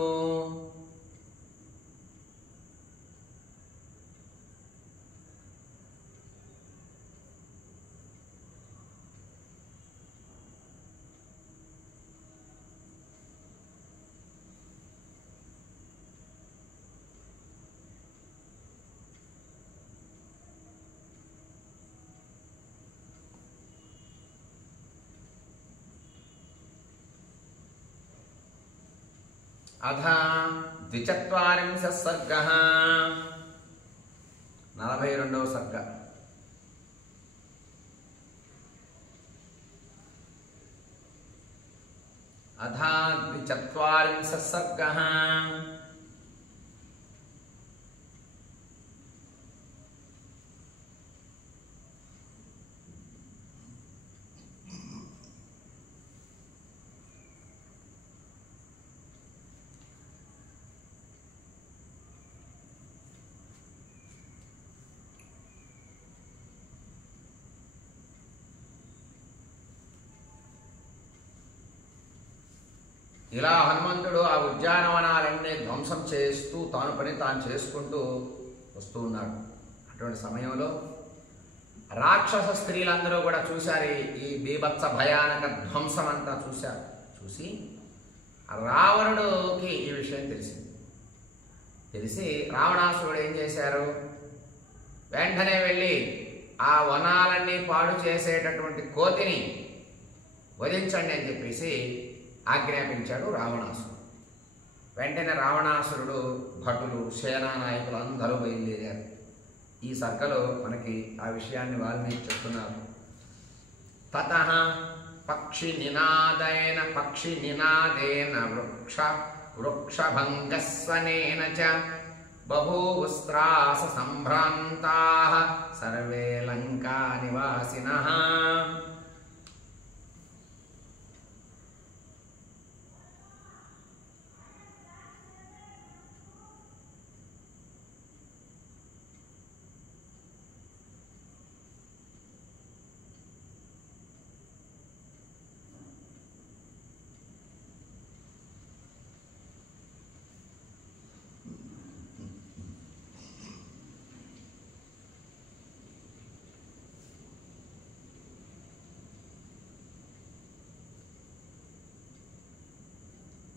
అథ ద్విచత్వారింశ సర్గః 42వ సర్గ. అథ ద్విచత్వారింశ సర్గః. ఇలా హనుమంతుడు ఆ ఉద్యానవనాలన్నీ ధ్వంసం చేస్తూ తాను పని తాను చేసుకుంటూ వస్తూ ఉన్నాడు. అటువంటి సమయంలో రాక్షస స్త్రీలందరూ కూడా చూశారు ఈ బీభత్స భయానక ధ్వంసం అంతా చూశారు. చూసి రావణుడికి ఈ విషయం తెలిసి రావణాసురుడు ఏం చేశారు, వెంటనే వెళ్ళి ఆ వనాలన్నీ పాడు చేసేటటువంటి కోతిని వధించండి అని చెప్పేసి ఆజ్ఞాపించాడు రావణాసురుడు. వెంటనే రావణాసురుడు భటులు సేనా నాయకులు అందరూ బయలుదేరారు. ఈ సర్గలో మనకి ఆ విషయాన్ని వాల్మీకి చెప్తున్నారు. తతః పక్షి నినాదేన వృక్షభంగస్వనేన చ బభూవుస్త్రాస సంభ్రాంతాః సర్వే లంకా నివాసినః.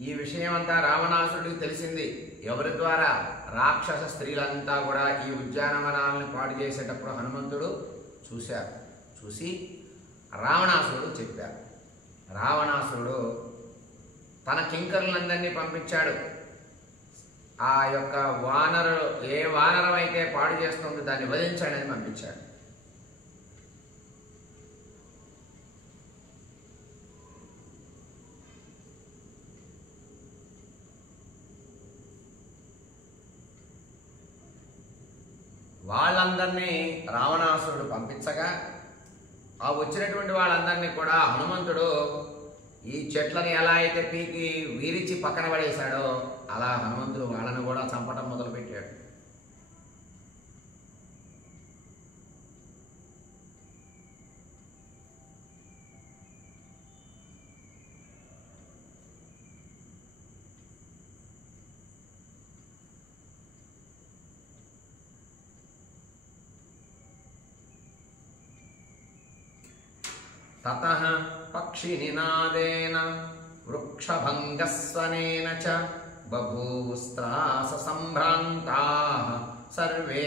ఈ విషయం అంతా రావణాసురుడికి తెలిసింది. ఎవరి ద్వారా? రాక్షస స్త్రీలంతా కూడా ఈ ఉద్యానవనాలను పాడు చేసేటప్పుడు హనుమంతుడు చూశారు. చూసి రావణాసురుడు చెప్పారు. రావణాసురుడు తన కింకరులందరినీ పంపించాడు. ఆ యొక్క ఏ వానరం అయితే పాడు చేస్తుందో దాన్ని వధించండి అని పంపించాడు. వాళ్ళందరినీ రావణాసురుడు పంపించగా ఆ వచ్చినటువంటి వాళ్ళందరినీ కూడా హనుమంతుడు ఈ చెట్లని ఎలా అయితే పీకి వీరిచి పక్కన పడేశాడో అలా హనుమంతుడు వాళ్ళని కూడా చంపటం మొదలుపెట్టాడు. తతః పక్షి నినాదేన వృక్షభంగస్వనేన చ బభూవుస్త్రాస సంభ్రాంతాః సర్వే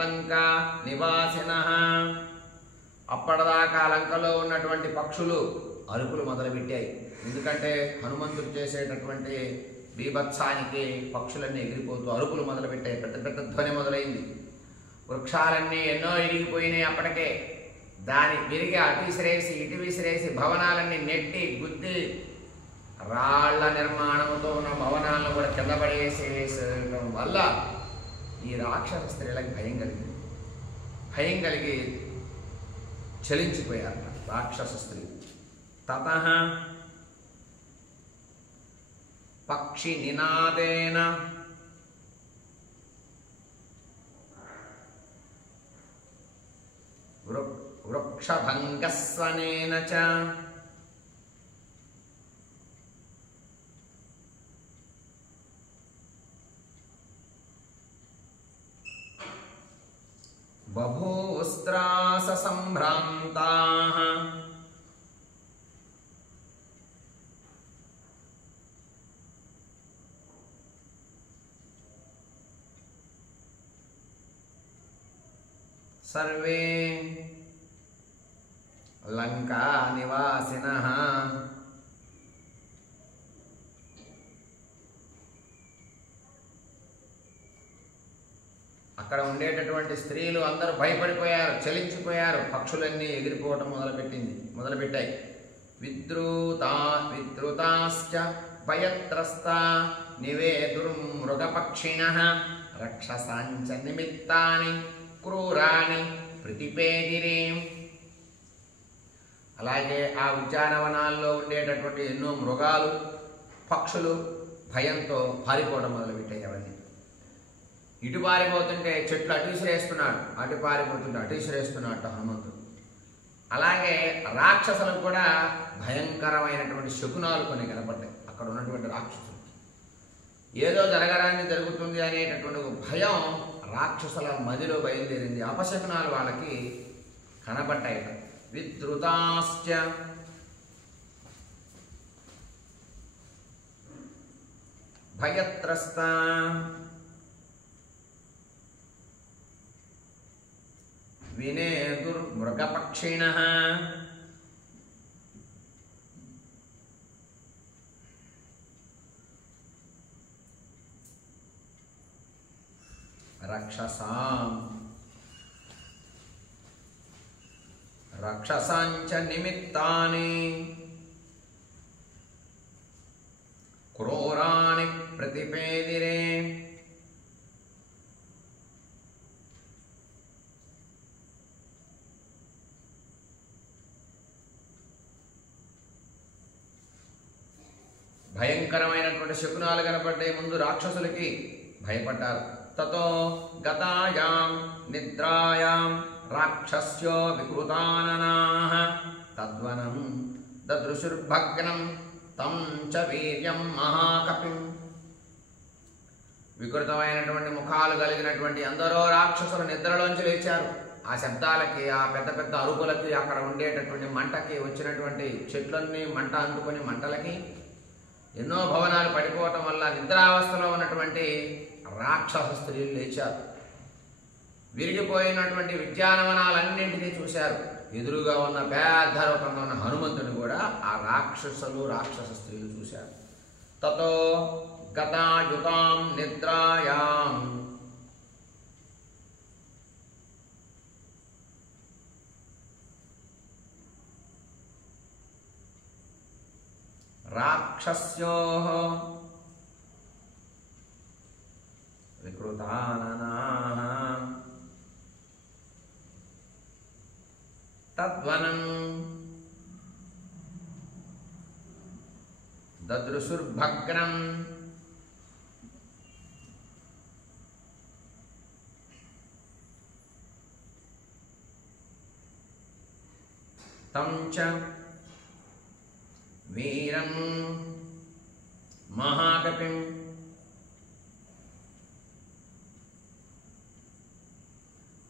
లంకా నివాసినః. అప్పటిదాకా లంకలో ఉన్నటువంటి పక్షులు అరుపులు మొదలుపెట్టాయి. ఎందుకంటే హనుమంతుడు చేసేటటువంటి బీభత్సానికి పక్షులన్నీ ఎగిరిపోతూ అరుపులు మొదలుపెట్టాయి. పెద్ద పెద్ద ధ్వని మొదలైంది. వృక్షాలన్నీ ఎన్నో ఎగిరిపోయినాయి. అప్పటికే దాని విరిగి అటు విసిరేసి ఇటు విసిరేసి భవనాలన్నీ నెట్టి గుద్ది రాళ్ల నిర్మాణంతో ఉన్న భవనాలను కూడా కింద పడేసేయడం వల్ల ఈ రాక్షస స్త్రీలకు భయం కలిగి చలించిపోయారు రాక్షస స్త్రీ. తతః పక్షి నినాదేన వృక్షభంగస్వనేన చ బభూస్త్రాస సంభ్రాంతాః సర్వే లంకా నివాసినః. అక్కడ ఉండేటటువంటి స్త్రీలు అందరూ భయపడిపోయారు, చలించిపోయారు. పక్షులన్నీ ఎగిరిపోవటం మొదలుపెట్టాయి. విద్రుతాశ్చ భయత్రస్తా నివేదుర్మృగపక్షిణః రక్షసాంచ నిమిత్తాని క్రూరాని ప్రతిపేదిరే. అలాగే ఆ ఉద్యానవనాల్లో ఉండేటటువంటి ఎన్నో మృగాలు, పక్షులు భయంతో పారిపోవడం మొదలుపెట్టాయి. అవన్నీ ఇటు పారిపోతుంటే చెట్లు అటు విసిరేస్తున్నాడు, అటు పారిపోతుంటే అటు విసిరేస్తున్నాడు హనుమంతుడు. అలాగే రాక్షసులకు కూడా భయంకరమైనటువంటి శకునాలు కొన్ని కనపడ్డాయి. అక్కడ ఉన్నటువంటి రాక్షసులు ఏదో జరగరాన్ని జరుగుతుంది అనేటటువంటి ఒక భయం రాక్షసుల మదిలో బయలుదేరింది. అపశకునాలు వాళ్ళకి కనబడ్డాయి. విద్రుతాశ్చ భయత్రస్త వినేదుర్మృగపక్షిణః రక్షసాంచ నిమిత్తాని క్రూరాని ప్రతిపేదిరే. భయంకరమైనటువంటి శకునాలు కనపడ్డాయి. ముందు రాక్షసులకి భయపడ్డారు. తతో గతాయాం నిద్రాయాం రాక్షస్యో వికృతాననాః తద్వనం దదృశుర్భగ్నం తం చ వీర్యం మహాకపిం. వికృతమైనటువంటి ముఖాలు కలిగినటువంటి ఎందరో రాక్షసులు నిద్రలోంచి లేచారు. ఆ శబ్దాలకి, ఆ పెద్ద పెద్ద అరుపులకి, అక్కడ ఉండేటటువంటి మంటకి, వచ్చినటువంటి చెట్లన్నీ మంట అందుకొని మంటలకి ఎన్నో భవనాలు పడిపోవటం వల్ల నిద్రావస్థలో ఉన్నటువంటి రాక్షస స్త్రీలు లేచారు. విరిగిపోయినటువంటి ఉద్యానవనాలన్నింటినీ చూశారు. ఎదురుగా ఉన్న పెద్ద రూపంగా ఉన్న హనుమంతుని కూడా ఆ రాక్షస స్త్రీలు చూశారు. తతో గతాయుతాం నిద్రాయాం రాక్షస్యోః వికృతాననాః తద్వనం దదృశుర్భగ్నం తం చ వీరం మహాకపిం.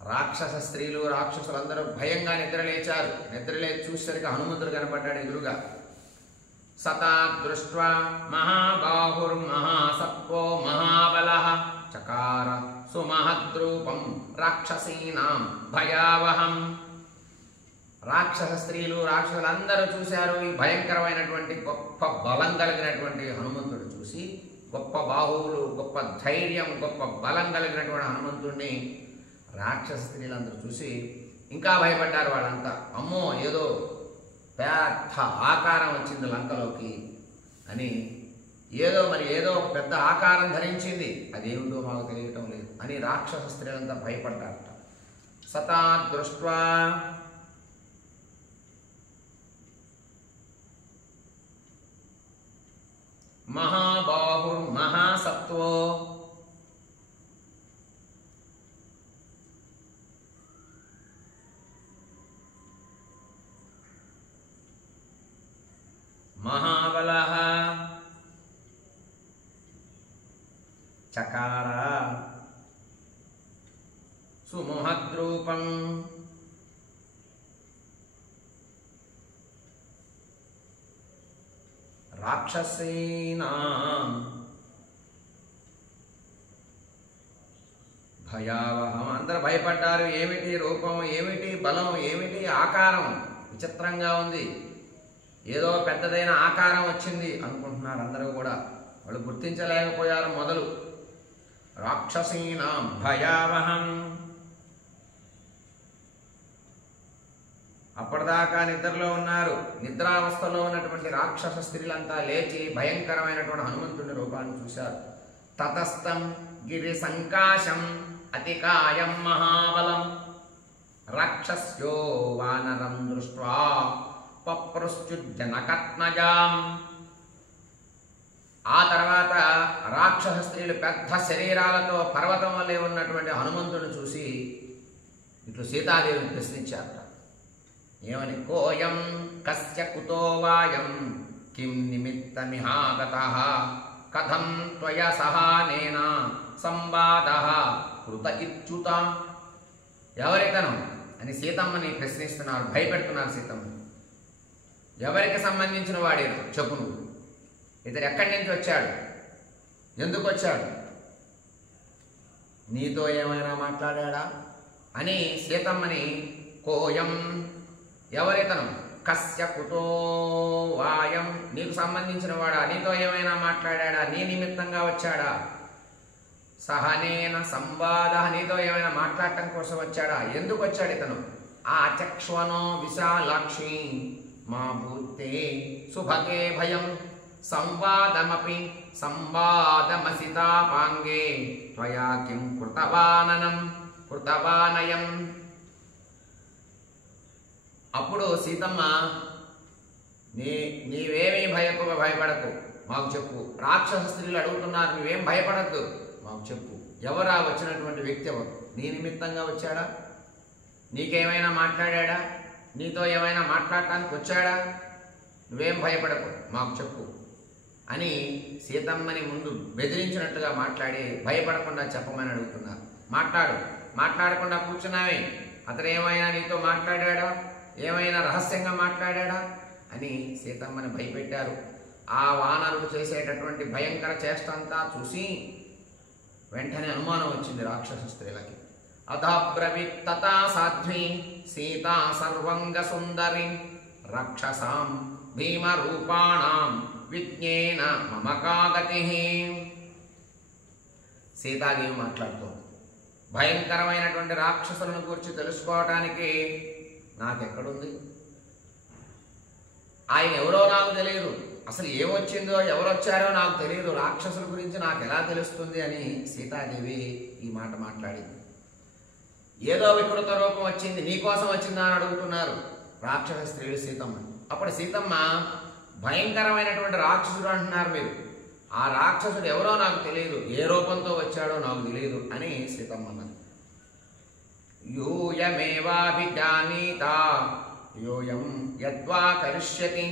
రాక్షస స్త్రీలు, రాక్షసులందరూ భయంగా నిద్రలేచారు. నిద్రలేచి చూసేసరికి హనుమంతుడు కనపడ్డాడు ఎదురుగా. సతా దృష్ట్వా మహాబాహుర్మహాసత్వో మహాబలః చకార సుమహద్రూపం రాక్షసీనాం భయావహం. రాక్షస స్త్రీలు, రాక్షసులందరూ చూశారు. ఈ భయంకరమైనటువంటి గొప్ప బలం కలిగినటువంటి హనుమంతుడు చూసి, గొప్ప బాహువులు, గొప్ప ధైర్యం, గొప్ప బలం కలిగినటువంటి హనుమంతుడిని రాక్షస స్త్రీలందరూ చూసి ఇంకా భయపడ్డారు. వాళ్ళంతా అమ్మో ఏదో పెద్ద ఆకారం వచ్చింది లంకలోకి అని, ఏదో ఒక పెద్ద ఆకారం ధరించింది, అదేమిటో మాకు తెలియటం లేదు అని రాక్షస స్త్రీలంతా భయపడ్డారట. సతా దృష్ట్వా మహాబాహుర్మహాసత్వో మహాబలః చకార సుమహద్రూపం రాక్షసీనాం భయావహం. అందరూ భయపడ్డారు. ఏమిటి రూపం, ఏమిటి బలం, ఏమిటి ఆకారం, విచిత్రంగా ఉంది, ఏదో పెద్దదైన ఆకారం వచ్చింది అనుకుంటున్నారు అందరూ కూడా. వాళ్ళు గుర్తించలేకపోయారు మొదలు. రాక్షసీనాం భయావహం. అప్పటిదాకా నిద్రలో ఉన్నారు. నిద్రావస్థలో ఉన్నటువంటి రాక్షస స్త్రీలంతా లేచి భయంకరమైనటువంటి హనుమంతుని రూపాన్ని చూశారు. తతస్థం గిరి సంకాశం అతికాయం మహాబలం రాక్షస్యో వానరం దృష్ట్వా పప్రుశ్చుజ్జనకత్మజాం. ఆ తర్వాత రాక్షస స్త్రీలు పెద్ద శరీరాలతో పర్వతం వల్లే ఉన్నటువంటి హనుమంతుని చూసి ఇట్లు సీతాదేవిని ప్రశ్నించారట. ఏమని? కోయం కస్య కుతో వాయం కిం నిమిత్తమిహాగతః కథం త్వయా సహానేన సంవాదః కృత ఇచ్యుత. ఎవరితను అని సీతమ్మని ప్రశ్నిస్తున్నారు, భయపెడుతున్నారు సీతమ్మని. ఎవరికి సంబంధించిన వాడేదో చెప్పు నువ్వు. ఇతడు ఎక్కడి నుంచి వచ్చాడు? ఎందుకు వచ్చాడు? నీతో ఏమైనా మాట్లాడా అని సీతమ్మని కోయం, ఎవరితను? కస్య కుతో వాయం, నీకు సంబంధించిన వాడా? నీతో ఏమైనా మాట్లాడా? నీ నిమిత్తంగా వచ్చాడా? సహనేన సంవాద, నీతో ఏమైనా మాట్లాడటం కోసం వచ్చాడా? ఎందుకు వచ్చాడు ఇతను? ఆ చక్ష్వనో విశాలాక్షి మా భూతే సుభగే భయం సంవాదమపి సంవాదమసితాపాంగే త్వయా కిం కృతవానయం. అప్పుడు సీతమ్మ, నీవేమీ భయపడకు, మాకు చెప్పు. రాక్షస స్త్రీలు అడుగుతున్నారు, నువ్వేం భయపడద్దు, మాకు చెప్పు. ఎవరా వచ్చినటువంటి వ్యక్తి? ఎవరు? నీ నిమిత్తంగా వచ్చాడా? నీకేమైనా మాట్లాడా? నీతో ఏమైనా మాట్లాడటానికి వచ్చాడా? నువ్వేం భయపడకు, మాకు చెప్పు అని సీతమ్మని ముందు బెదిరించినట్టుగా మాట్లాడి భయపడకుండా చెప్పమని అడుగుతున్నారు. మాట్లాడకుండా కూర్చున్నావే, అతను ఏమైనా నీతో మాట్లాడా? ఏమైనా రహస్యంగా మాట్లాడా అని సీతమ్మని భయపెట్టారు. ఆ వానరుడు చేసేటటువంటి భయంకర చేష్టంతా చూసి వెంటనే అనుమానం వచ్చింది రాక్షస స్త్రీలకి. అథబ్రవీత్ తథా సాధ్వి సీతా సర్వంగ సుందరి రాక్షసాం భీమరూపాణాం విజ్ఞేన మమ కాగతి. సీతాదేవి మాట్లాడుతోంది, భయంకరమైనటువంటి రాక్షసులను గురించి తెలుసుకోవటానికి నాకెక్కడుంది? ఆయన ఎవరో నాకు తెలియదు, అసలు ఏమొచ్చిందో ఎవరొచ్చారో నాకు తెలియదు, రాక్షసుల గురించి నాకు ఎలా తెలుస్తుంది అని సీతాదేవి ఈ మాట మాట్లాడింది. ఏదో వికృత రూపం వచ్చింది, నీకోసం వచ్చిందా అని అడుగుతున్నారు రాక్షస స్త్రీలు సీతమ్మ. అప్పుడు సీతమ్మ, భయంకరమైనటువంటి రాక్షసుడు అంటున్నారు మీరు, ఆ రాక్షసుడు ఎవరో నాకు తెలియదు, ఏ రూపంతో వచ్చాడో నాకు తెలియదు అని సీతమ్మ అన్నది. యూయమేవాభిజానీత యోయం యద్వా కరిష్యతి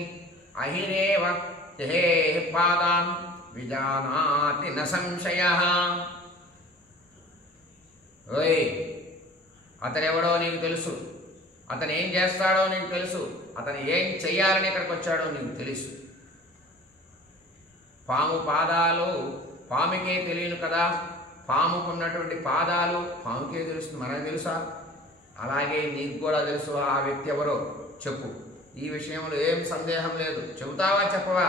అహిరేవ తే పాదాన్ విజానాతి న సంశయః. ఓయ్, అతనెవడో నీకు తెలుసు, అతను ఏం చేస్తాడో నీకు తెలుసు, అతను ఏం చెయ్యాలని ఇక్కడికి వచ్చాడో నీకు తెలుసు. పాము పాదాలు పాముకే తెలియను కదా, పాముకున్నటువంటి పాదాలు పాముకే తెలుస్తుంది, మనకు తెలుసా? అలాగే నీకు కూడా తెలుసు ఆ వ్యక్తి ఎవరో, చెప్పు. ఈ విషయంలో ఏం సందేహం లేదు, చెబుతావా చెప్పవా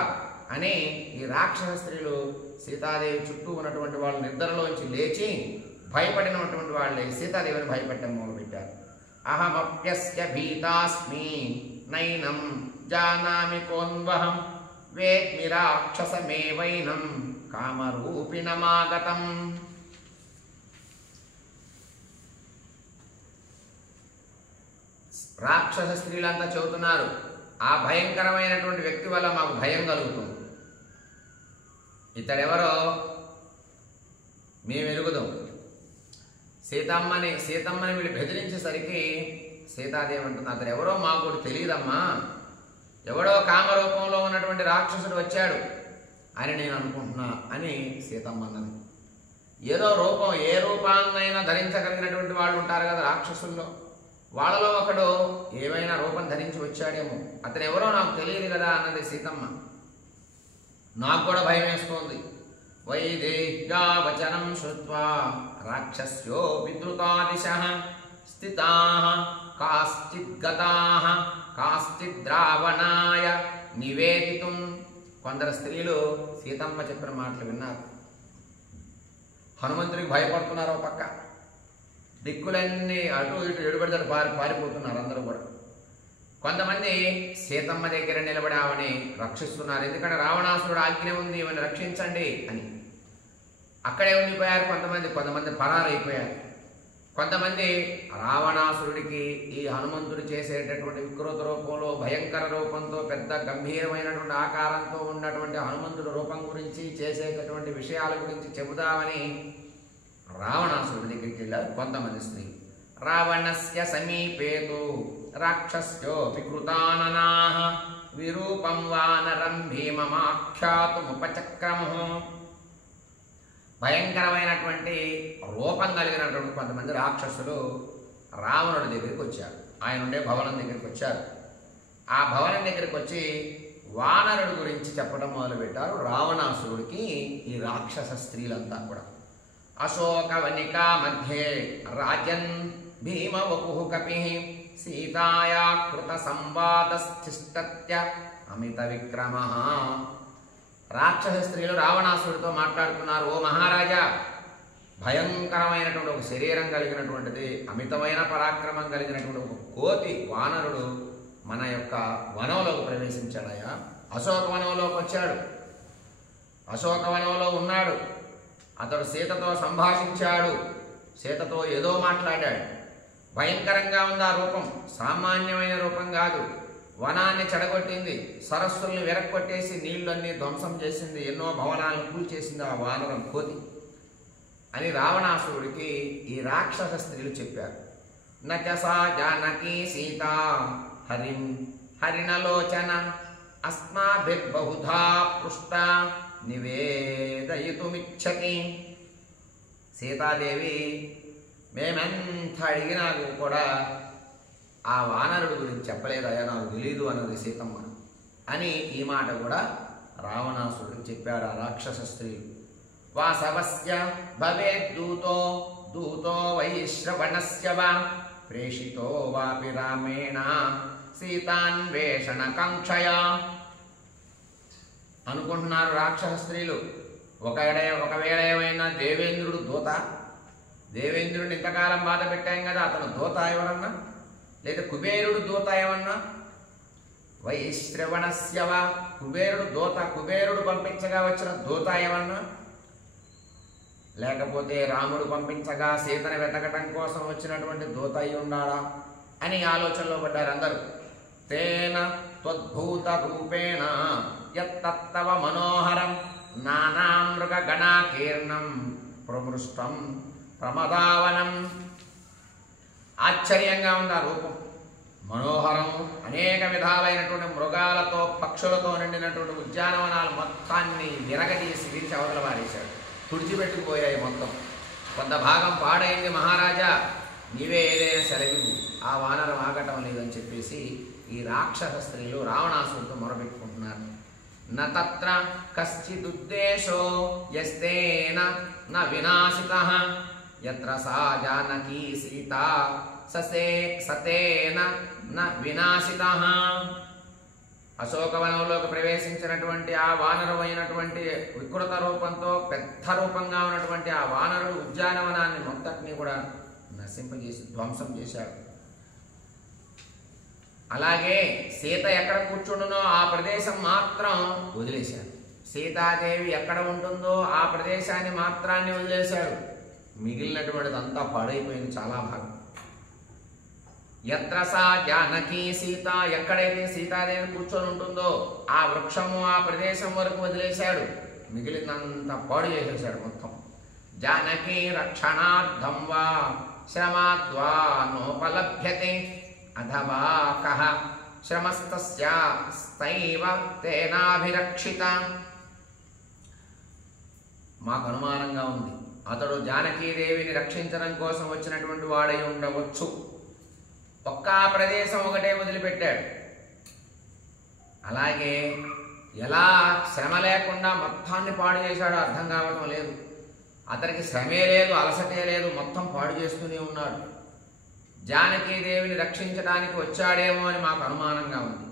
అని ఈ రాక్షస స్త్రీలు సీతాదేవి చుట్టూ ఉన్నటువంటి వాళ్ళు నిద్రలోంచి లేచి భయపడినటువంటి వాళ్ళే సీతాదేవిని భయపెట్టడం మొదలుపెట్టారు. అహమప్యస్య భీతాస్మి నైనం జానామి కోన్వహం వేద్మి రాక్షసమేవైనం కామరూపిణమాగతం. రాక్షస స్త్రీలంతా చెబుతున్నారు, ఆ భయంకరమైనటువంటి వ్యక్తి వల్ల మాకు భయం కలుగుతుంది. ఇతడెవరో మేము ఎరుగుదాం. సీతమ్మని వీళ్ళు బెదిరించేసరికి సీతాదేవి అంటుంది, అతడు ఎవరో మాకు తెలియదమ్మా, ఎవడో కామరూపంలో ఉన్నటువంటి రాక్షసుడు వచ్చాడు అని నేను అనుకుంటున్నా అని సీతమ్మ అన్నది. ఏదో రూపం, ఏ రూపాన్నైనా ధరించగలిగినటువంటి వాళ్ళు ఉంటారు కదా రాక్షసుల్లో, వాళ్ళలో ఒకడు ఏమైనా రూపం ధరించి వచ్చాడేమో, అతను ఎవరో నాకు తెలియదు కదా అన్నది సీతమ్మ. నాకు కూడా భయం వేస్తోంది. వైదేహ్యా వచనం శ్రుత్వా రాక్షస్యో విద్రుతాదిశః స్థితాః కాశ్చిద్ గతాః కాశ్చిద్ ద్రావణాయ నివేదితుం. కొందరు స్త్రీలు సీతమ్మ చెప్పిన మాటలు విన్నారు. హనుమంతుడికి భయపడుతున్నారు. ఒక పక్క దిక్కులన్నీ అటు ఇటు ఎడుబడితే పారిపోతున్నారు అందరూ కూడా. కొంతమంది సీతమ్మ దగ్గర నిలబడి ఆమెని రక్షిస్తున్నారు. ఎందుకంటే రావణాసురుడు ఆజ్ఞ ఉంది ఈమెను రక్షించండి అని. అక్కడే ఉండిపోయారు కొంతమంది పరారైపోయారు. కొంతమంది రావణాసురుడికి ఈ హనుమంతుడు చేసేటటువంటి వికృత రూపంలో భయంకర రూపంతో పెద్ద గంభీరమైనటువంటి ఆకారంతో ఉన్నటువంటి హనుమంతుడు రూపం గురించి చేసేటటువంటి విషయాల గురించి చెబుదామని రావణాసురుడి దగ్గరికి వెళ్ళారు కొంతమంది స్త్రీ. రావణస్య సమీపేతు రాక్షస్యో వికృతాననాః విరూపం వానరం భీమమాఖ్యాతుముపచక్రమః. భయంకరమైనటువంటి రూపం కలిగినటువంటి కొంతమంది రాక్షసులు రావణుడి దగ్గరికి వచ్చారు. ఆయన ఉండే భవనం దగ్గరికి వచ్చారు. ఆ భవనం దగ్గరికి వచ్చి వానరుడి గురించి చెప్పడం మొదలుపెట్టారు రావణాసురుడికి ఈ రాక్షస స్త్రీలంతా కూడా. అశోకవనికా మధ్యే రాజన్ భీమవపుః కపిః సీతాయా కృత సంవాదస్థిష్టత్య అమిత విక్రమః. రాక్షస స్త్రీలు రావణాసుడితో మాట్లాడుతున్నారు. ఓ మహారాజా, భయంకరమైనటువంటి ఒక శరీరం కలిగినటువంటిది, అమితమైన పరాక్రమం కలిగినటువంటి ఒక కోతి వానరుడు మన యొక్క వనంలోకి ప్రవేశించాడయా. అశోకవనంలోకి వచ్చాడు. అశోకవనంలో ఉన్నాడు. అతడు సీతతో సంభాషించాడు. సీతతో ఏదో మాట్లాడాడు. భయంకరంగా ఉంది ఆ రూపం. సామాన్యమైన రూపం కాదు. వనాన్ని చెడగొట్టింది, సరస్సుల్ని వెరక్కొట్టేసి నీళ్లన్నీ ధ్వంసం చేసింది, ఎన్నో భవనాలను కూల్చేసింది ఆ వానరం కోతి అని రావణాసురుడికి ఈ రాక్షస స్త్రీలు చెప్పారు. నచసా జానకీ సీత హరిం హరిణలోచన అస్మాభిర్బహుధా పృష్ట నివేదయితుమిచ్చతి. సీతాదేవి మేమెంత అడిగినా కూడా ఆ వానరుడు గురించి చెప్పలేదయ్యా, నాకు తెలీదు అన్నది సీతమ్మ అని ఈ మాట కూడా రావణాసురుడికి చెప్పారు ఆ రాక్షస స్త్రీలు. వాసవస్య భవేద్దూతో దూతో వైశ్రవణస్య వా ప్రేషితో వాపి రామేణ సీతాన్వేషణ కాంక్షయా. అనుకుంటున్నారు రాక్షస స్త్రీలు, ఒకవేళ ఏమైనా దేవేంద్రుడు దూత, దేవేంద్రుడిని ఇంతకాలం బాధ పెట్టాం కదా, అతను దూత ఎవరన్నా, లేదా కుబేరుడు దూత ఏమన్నా. వైశ్రవణస్యవ కుబేరుడు దూత, కుబేరుడు పంపించగా వచ్చిన దూత ఏమన్నా, లేకపోతే రాముడు పంపించగా సీతను వెతకటం కోసం వచ్చినటువంటి దూత అయి ఉండాలా అని ఆలోచనలో పడ్డారు అందరూ. తేన త్వద్భూత రూపేణ యత్తవ మనోహరం నానామృగగణాకీర్ణం ప్రమృష్టం ప్రమదావనం. ఆశ్చర్యంగా ఉంది ఆ రూపం, మనోహరం. అనేక విధాలైనటువంటి మృగాలతో పక్షులతో నిండినటువంటి ఉద్యానవనాలు మొత్తాన్ని విరగదీసి విరిచి అవతల పారేశాడు. తుడిచిపెట్టుకుపోయాయి మొత్తం. కొంత భాగం పాడైంది. మహారాజా నీవే ఏదైనా సెలవివు, ఆ వానరం ఆగటం లేదని చెప్పేసి ఈ రాక్షస స్త్రీలు రావణాసురుడితో మొరపెట్టుకుంటున్నారు. నత్ర కశ్చిదుద్దేశో యస్తేన న వినాశితః యత్ర సా జానకీ సీతా సతేన న వినాశితః. అశోకవనంలోకి ప్రవేశించినటువంటి ఆ వానరమైనటువంటి వికృత రూపంతో పెద్ద రూపంగా ఉన్నటువంటి ఆ వానరుడు ఉద్యానవనాన్ని మొత్తాన్ని కూడా నశింపజేసి ధ్వంసం చేశాడు. అలాగే సీత ఎక్కడ కూర్చుండునో ఆ ప్రదేశం మాత్రం వదిలేశాడు. సీతాదేవి ఎక్కడ ఉంటుందో ఆ ప్రదేశాన్ని మాత్రాన్ని వదిలేశాడు. మిగిలినటువంటిదంతా పాడైపోయింది చాలా భాగం. యత్ర సా జానకీ సీత, ఎక్కడైతే సీతాదేవి కూర్చొని ఉంటుందో ఆ వృక్షము ఆ ప్రదేశం వరకు వదిలేశాడు. మిగిలినంతా పాడు చేసేశాడు మొత్తం. జానకీ రక్షణార్థం వా శ్రమాద్వా నోపలభ్యతే అథవా కః శ్రమస్తస్యైవ తేనాభిరక్షిత. మాకు అనుమానంగా ఉంది, అతడు జానకీదేవిని రక్షించడం కోసం వచ్చినటువంటి వాడై ఉండవచ్చు. ఒక్క ప్రదేశం ఒకటే వదిలిపెట్టాడు. అలాగే ఎలా శ్రమ లేకుండా మొత్తాన్ని పాడు చేశాడో అర్థం కావటం లేదు. అతనికి శ్రమే లేదు, అలసటే లేదు, మొత్తం పాడు చేస్తూనే ఉన్నాడు. జానకీదేవిని రక్షించడానికి వచ్చాడేమో అని మాకు అనుమానంగా ఉంది.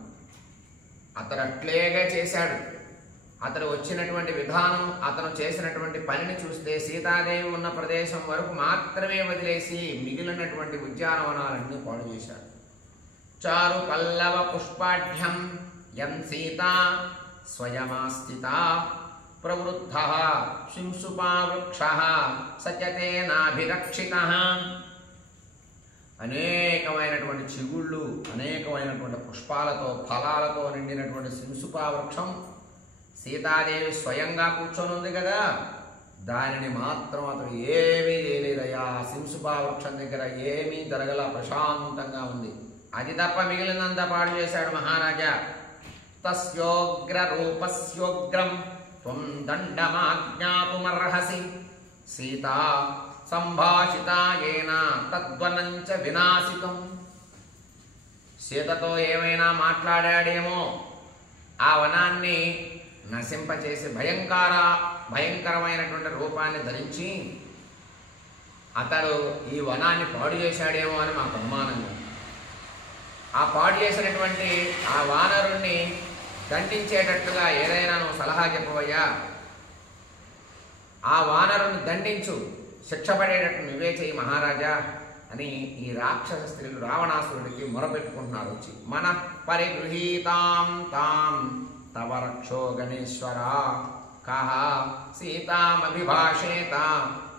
అతడు అట్లేగా చేశాడు. అతడు వచ్చినటువంటి విధానం, అతను చేసినటువంటి పనిని చూస్తే సీతాదేవి ఉన్న ప్రదేశం వరకు మాత్రమే వదిలేసి మిగిలినటువంటి ఉద్యానవనాలన్నీ పాడు చేశాడు. చారు పల్లవ పుష్పాఢ్యం యం సీతా స్వయమాస్థిత ప్రవృద్ధ శింసుపావృక్ష సత్యతేనాభిరక్షిత. అనేకమైనటువంటి చిగుళ్ళు, అనేకమైనటువంటి పుష్పాలతో ఫలాలతో నిండినటువంటి శింసుపావృక్షం సీతాదేవి స్వయంగా కూర్చొని ఉంది కదా, దానిని మాత్రం అతడు ఏమీ చేయలేదయ్యా. శింసుపావృక్షం దగ్గర ఏమీ జరగల, ప్రశాంతంగా ఉంది. అది తప్ప మిగిలినంతా పాడు చేశాడు మహారాజా. తస్యోగ్ర రూపస్యోగ్రం త్వం దండమాజ్ఞాతుమర్హసి సీతా సంభాషితాయేన తద్వనంచ వినాశితం. సీతతో ఏమైనా మాట్లాడాడేమో, ఆ వనాన్ని నశింపచేసి భయంకరమైనటువంటి రూపాన్ని ధరించి అతడు ఈ వనాన్ని పాడు చేశాడేమో అని మాకు అనుమానంగా. ఆ పాడు చేసినటువంటి ఆ వానరుణ్ణి దండించేటట్లుగా ఏదైనా నువ్వు సలహా చెప్పవయ్యా. ఆ వానరుని దండించు, శిక్ష పడేటట్టు నువ్వే చెయ్యి మహారాజా అని ఈ రాక్షస స్త్రీలు రావణాసురుడికి మొరపెట్టుకుంటున్నారు వచ్చి. మన పరిగృహీతాం తాం తవ రక్షో గణేశ్వర కహ సీతామభిభాషేత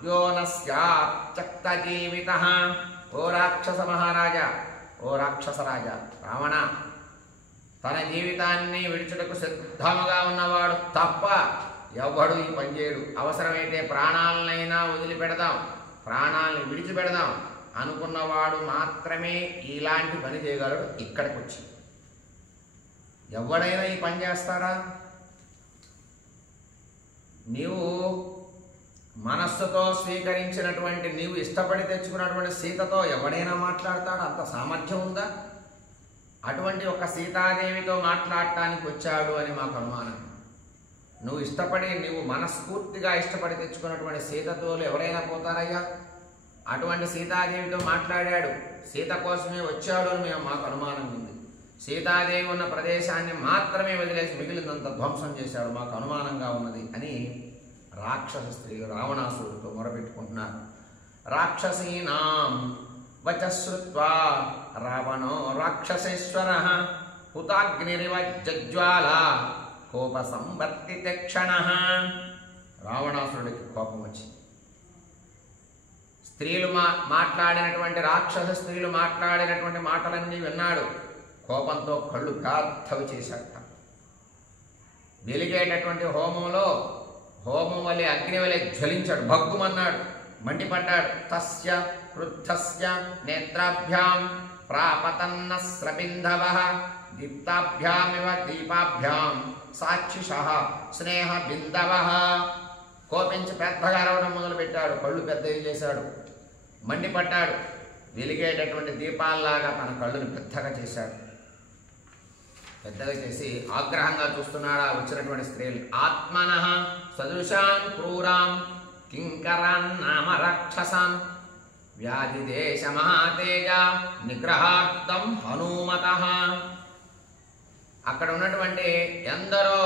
యో నస్యాత్యక్త జీవితః. ఓ రాక్షస మహారాజా, ఓ రాక్షస రాజా రావణ, తన జీవితాన్ని విడుచుటకు సిద్ధముగా ఉన్నవాడు తప్ప ఎవడు ఈ పని చేయడు. అవసరమైతే ప్రాణాలనైనా వదిలిపెడదాం, ప్రాణాలను విడిచిపెడదాం అనుకున్నవాడు మాత్రమే ఇలాంటి పని చేయగలడు. ఇక్కడికి వచ్చి ఎవడైనా ఈ పని చేస్తాడా? నీవు మనస్సుతో స్వీకరించినటువంటి, నీవు ఇష్టపడి తెచ్చుకున్నటువంటి సీతతో ఎవడైనా మాట్లాడతాడు? అంత సామర్థ్యం ఉందా? అటువంటి ఒక సీతాదేవితో మాట్లాడటానికి వచ్చాడు అని మాకు అనుమానం. నువ్వు ఇష్టపడి, నువ్వు మనస్ఫూర్తిగా ఇష్టపడి తెచ్చుకున్నటువంటి సీతతో ఎవరైనా పోతారయ్యా? అటువంటి సీతాదేవితో మాట్లాడాడు, సీత కోసమే వచ్చాడు అని మాకు అనుమానం ఉంది. సీతాదేవి ఉన్న ప్రదేశాన్ని మాత్రమే వదిలేసి మిగిలినంత ధ్వంసం చేశాడు, మాకు అనుమానంగా ఉన్నది అని రాక్షస స్త్రీలు రావణాసురుడితో మొరపెట్టుకుంటున్నారు. రాక్షసీనాం వచశ్రుత్వా రావణో రాక్షసేశ్వరః హుతాగ్నిరివ జజ్వాల కోప సంవర్తిత క్షణః. రావణాసురుడికి కోపం వచ్చింది. స్త్రీలు మాట్లాడినటువంటి, రాక్షస స్త్రీలు మాట్లాడినటువంటి మాటలన్నీ విన్నాడు. కోపంతో కళ్ళు పెద్దవి చేశాట. వెలిగేటటువంటి హోమం వలె అగ్ని వలె జ్వలించాడు, భగ్గుమన్నాడు, మండిపడ్డాడు. తస్య వృద్ధస్య నేత్రాభ్యాం ప్రాపతన్న స్రబింధవః దీప్తాభ్యామివ దీపాభ్యాం సాక్షిషః స్నేహ బిందవః. కోపించి పెద్దగా అరవడం మొదలుపెట్టాడు, కళ్ళు పెద్దవి చేశాడు, మండిపడ్డాడు. వెలిగేటటువంటి దీపాల్లాగా తన కళ్ళుని పెద్దగా చేశాడు. పెద్దగా చేసి ఆగ్రహంగా చూస్తున్నాడు వచ్చినటువంటి స్త్రీలు. ఆత్మనః సదృశాన్ క్రూరాం కింకరాన్ నామ రాక్షసాన్ వ్యాధిదేశ మహాతేజ నిగ్రహార్థం హనుమతః. అక్కడ ఉన్నటువంటి ఎందరో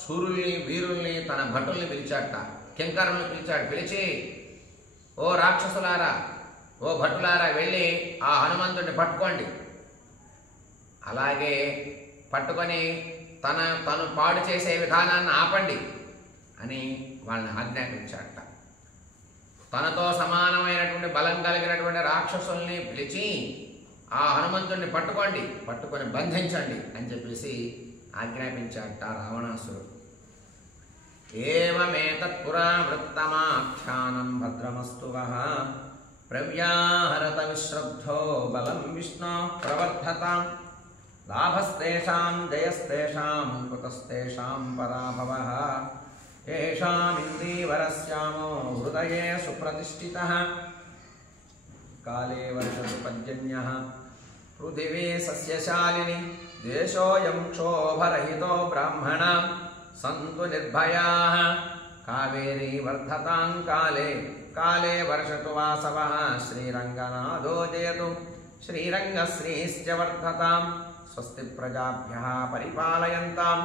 సూరుల్ని, వీరుల్ని, తన భటుల్ని పిలిచాట, కింకరుల్ని పిలిచాడు. పిలిచి, ఓ రాక్షసులారా, ఓ భటులారా, వెళ్ళి ఆ హనుమంతుడిని పట్టుకోండి, అలాగే పట్టుకొని తను పాడు చేసే విధానాన్ని ఆపండి అని వాళ్ళని ఆజ్ఞాపించాట. తనతో సమానమైనటువంటి బలం కలిగినటువంటి రాక్షసుల్ని పిలిచి ఆ హనుమంతుడిని పట్టుకొని బంధించండి అని చెప్పేసి ఆజ్ఞాపించాట రావణాసురుడు. ఏవమేతత్పురా వృత్తమాఖ్యానం భద్రమస్తు వః ప్రవ్యాహరత విశ్రద్ధో బలం విష్ణు ప్రవర్ధతాం లాభస్తేషాం జయస్తేషాం కుతస్తేషాం పరాభవః ఏషామిందీవరస్యామో హృదయే సుప్రతిష్ఠితః కాలే వర్షతు పర్జన్యః పృథివీ సస్యశాలిని దేశోऽयं క్షోభరహితో బ్రాహ్మణాః సంతు నిర్భయాః కావేరీ వర్ధతాం కాలే కాలే వర్షతు వాసవః శ్రీరంగనాథో జయతు శ్రీరంగశ్రీశ్చ వర్ధతాం స్వస్తి ప్రజాభ్యః పరిపాలయంతాం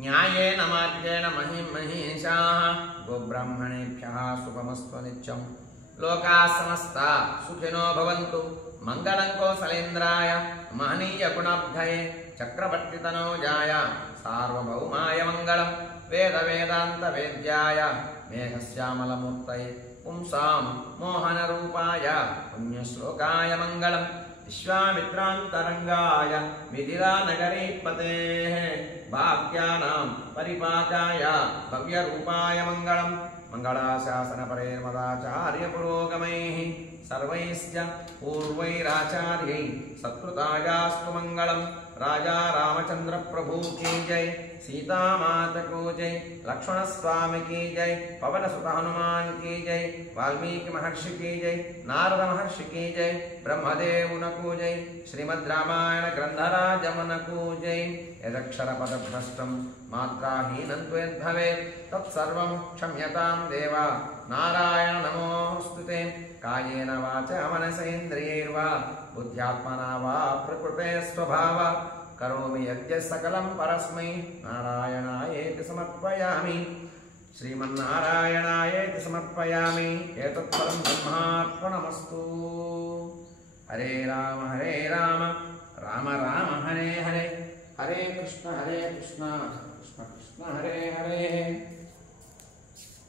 న్యాయేన మార్గేణ మహిమహేషాః గోబ్రాహ్మణేభ్యः శుభమస్తు నిత్యం. లోకాः సమస్తాः సుఖినో భవంతు. మంగళం కోసలేంద్రాయ మహనీయ గుణాబ్ధయే చక్రవర్తితనోజాయ సార్వభౌమాయ మంగళం. వేద వేదాంత వేద్యాయ మేఘశ్యామలమూర్తయే పుంసాం మోహన రూపాయ పుణ్యశ్లోకాయ మంగళం. విశ్వామిత్రాంతరంగాయ మిథిలానగరీపతేః భాగ్యానాం పరిపాకాయ భవ్యరూపాయ మంగళం. మంగళాశాసనపరైర్మదాచార్య పురోగమైః సర్వైశ్చ పూర్వైరాచార్యై సత్కృతాయాస్తు మంగళం. రాజా రామచంద్ర ప్రభు की जय, सीता माता को जय, लक्ष्मण स्वामी की जय, पवन सुत हनुमान की जय, वाल्मीकि महर्षि की जय, नारद महर्षि की जय, ब्रह्मदेव को जय, श्रीमद् रामायण ग्रंथराज मन को जय. यदक्षर पदभ्रष्टं मात्राहीनं त्वद्भवेत् तत्सर्वं क्षम्यतां देव. नारायण नमोस्तुते. कायेन वाचा मनसेन्द्रियैर्वा बुद्ध्यात्मना वा प्रकृते स्वभावात् करोमि यद्यत् सकलं परस्मै नारायणायेति समर्पयामि. श्रीमन्नारायणायेति समर्पयामि. एतत् फलं ब्रह्मार्पणमस्तु. हरे राम राम राम हरे हरे, हरे कृष्ण कृष्ण कृष्ण हरे हरे.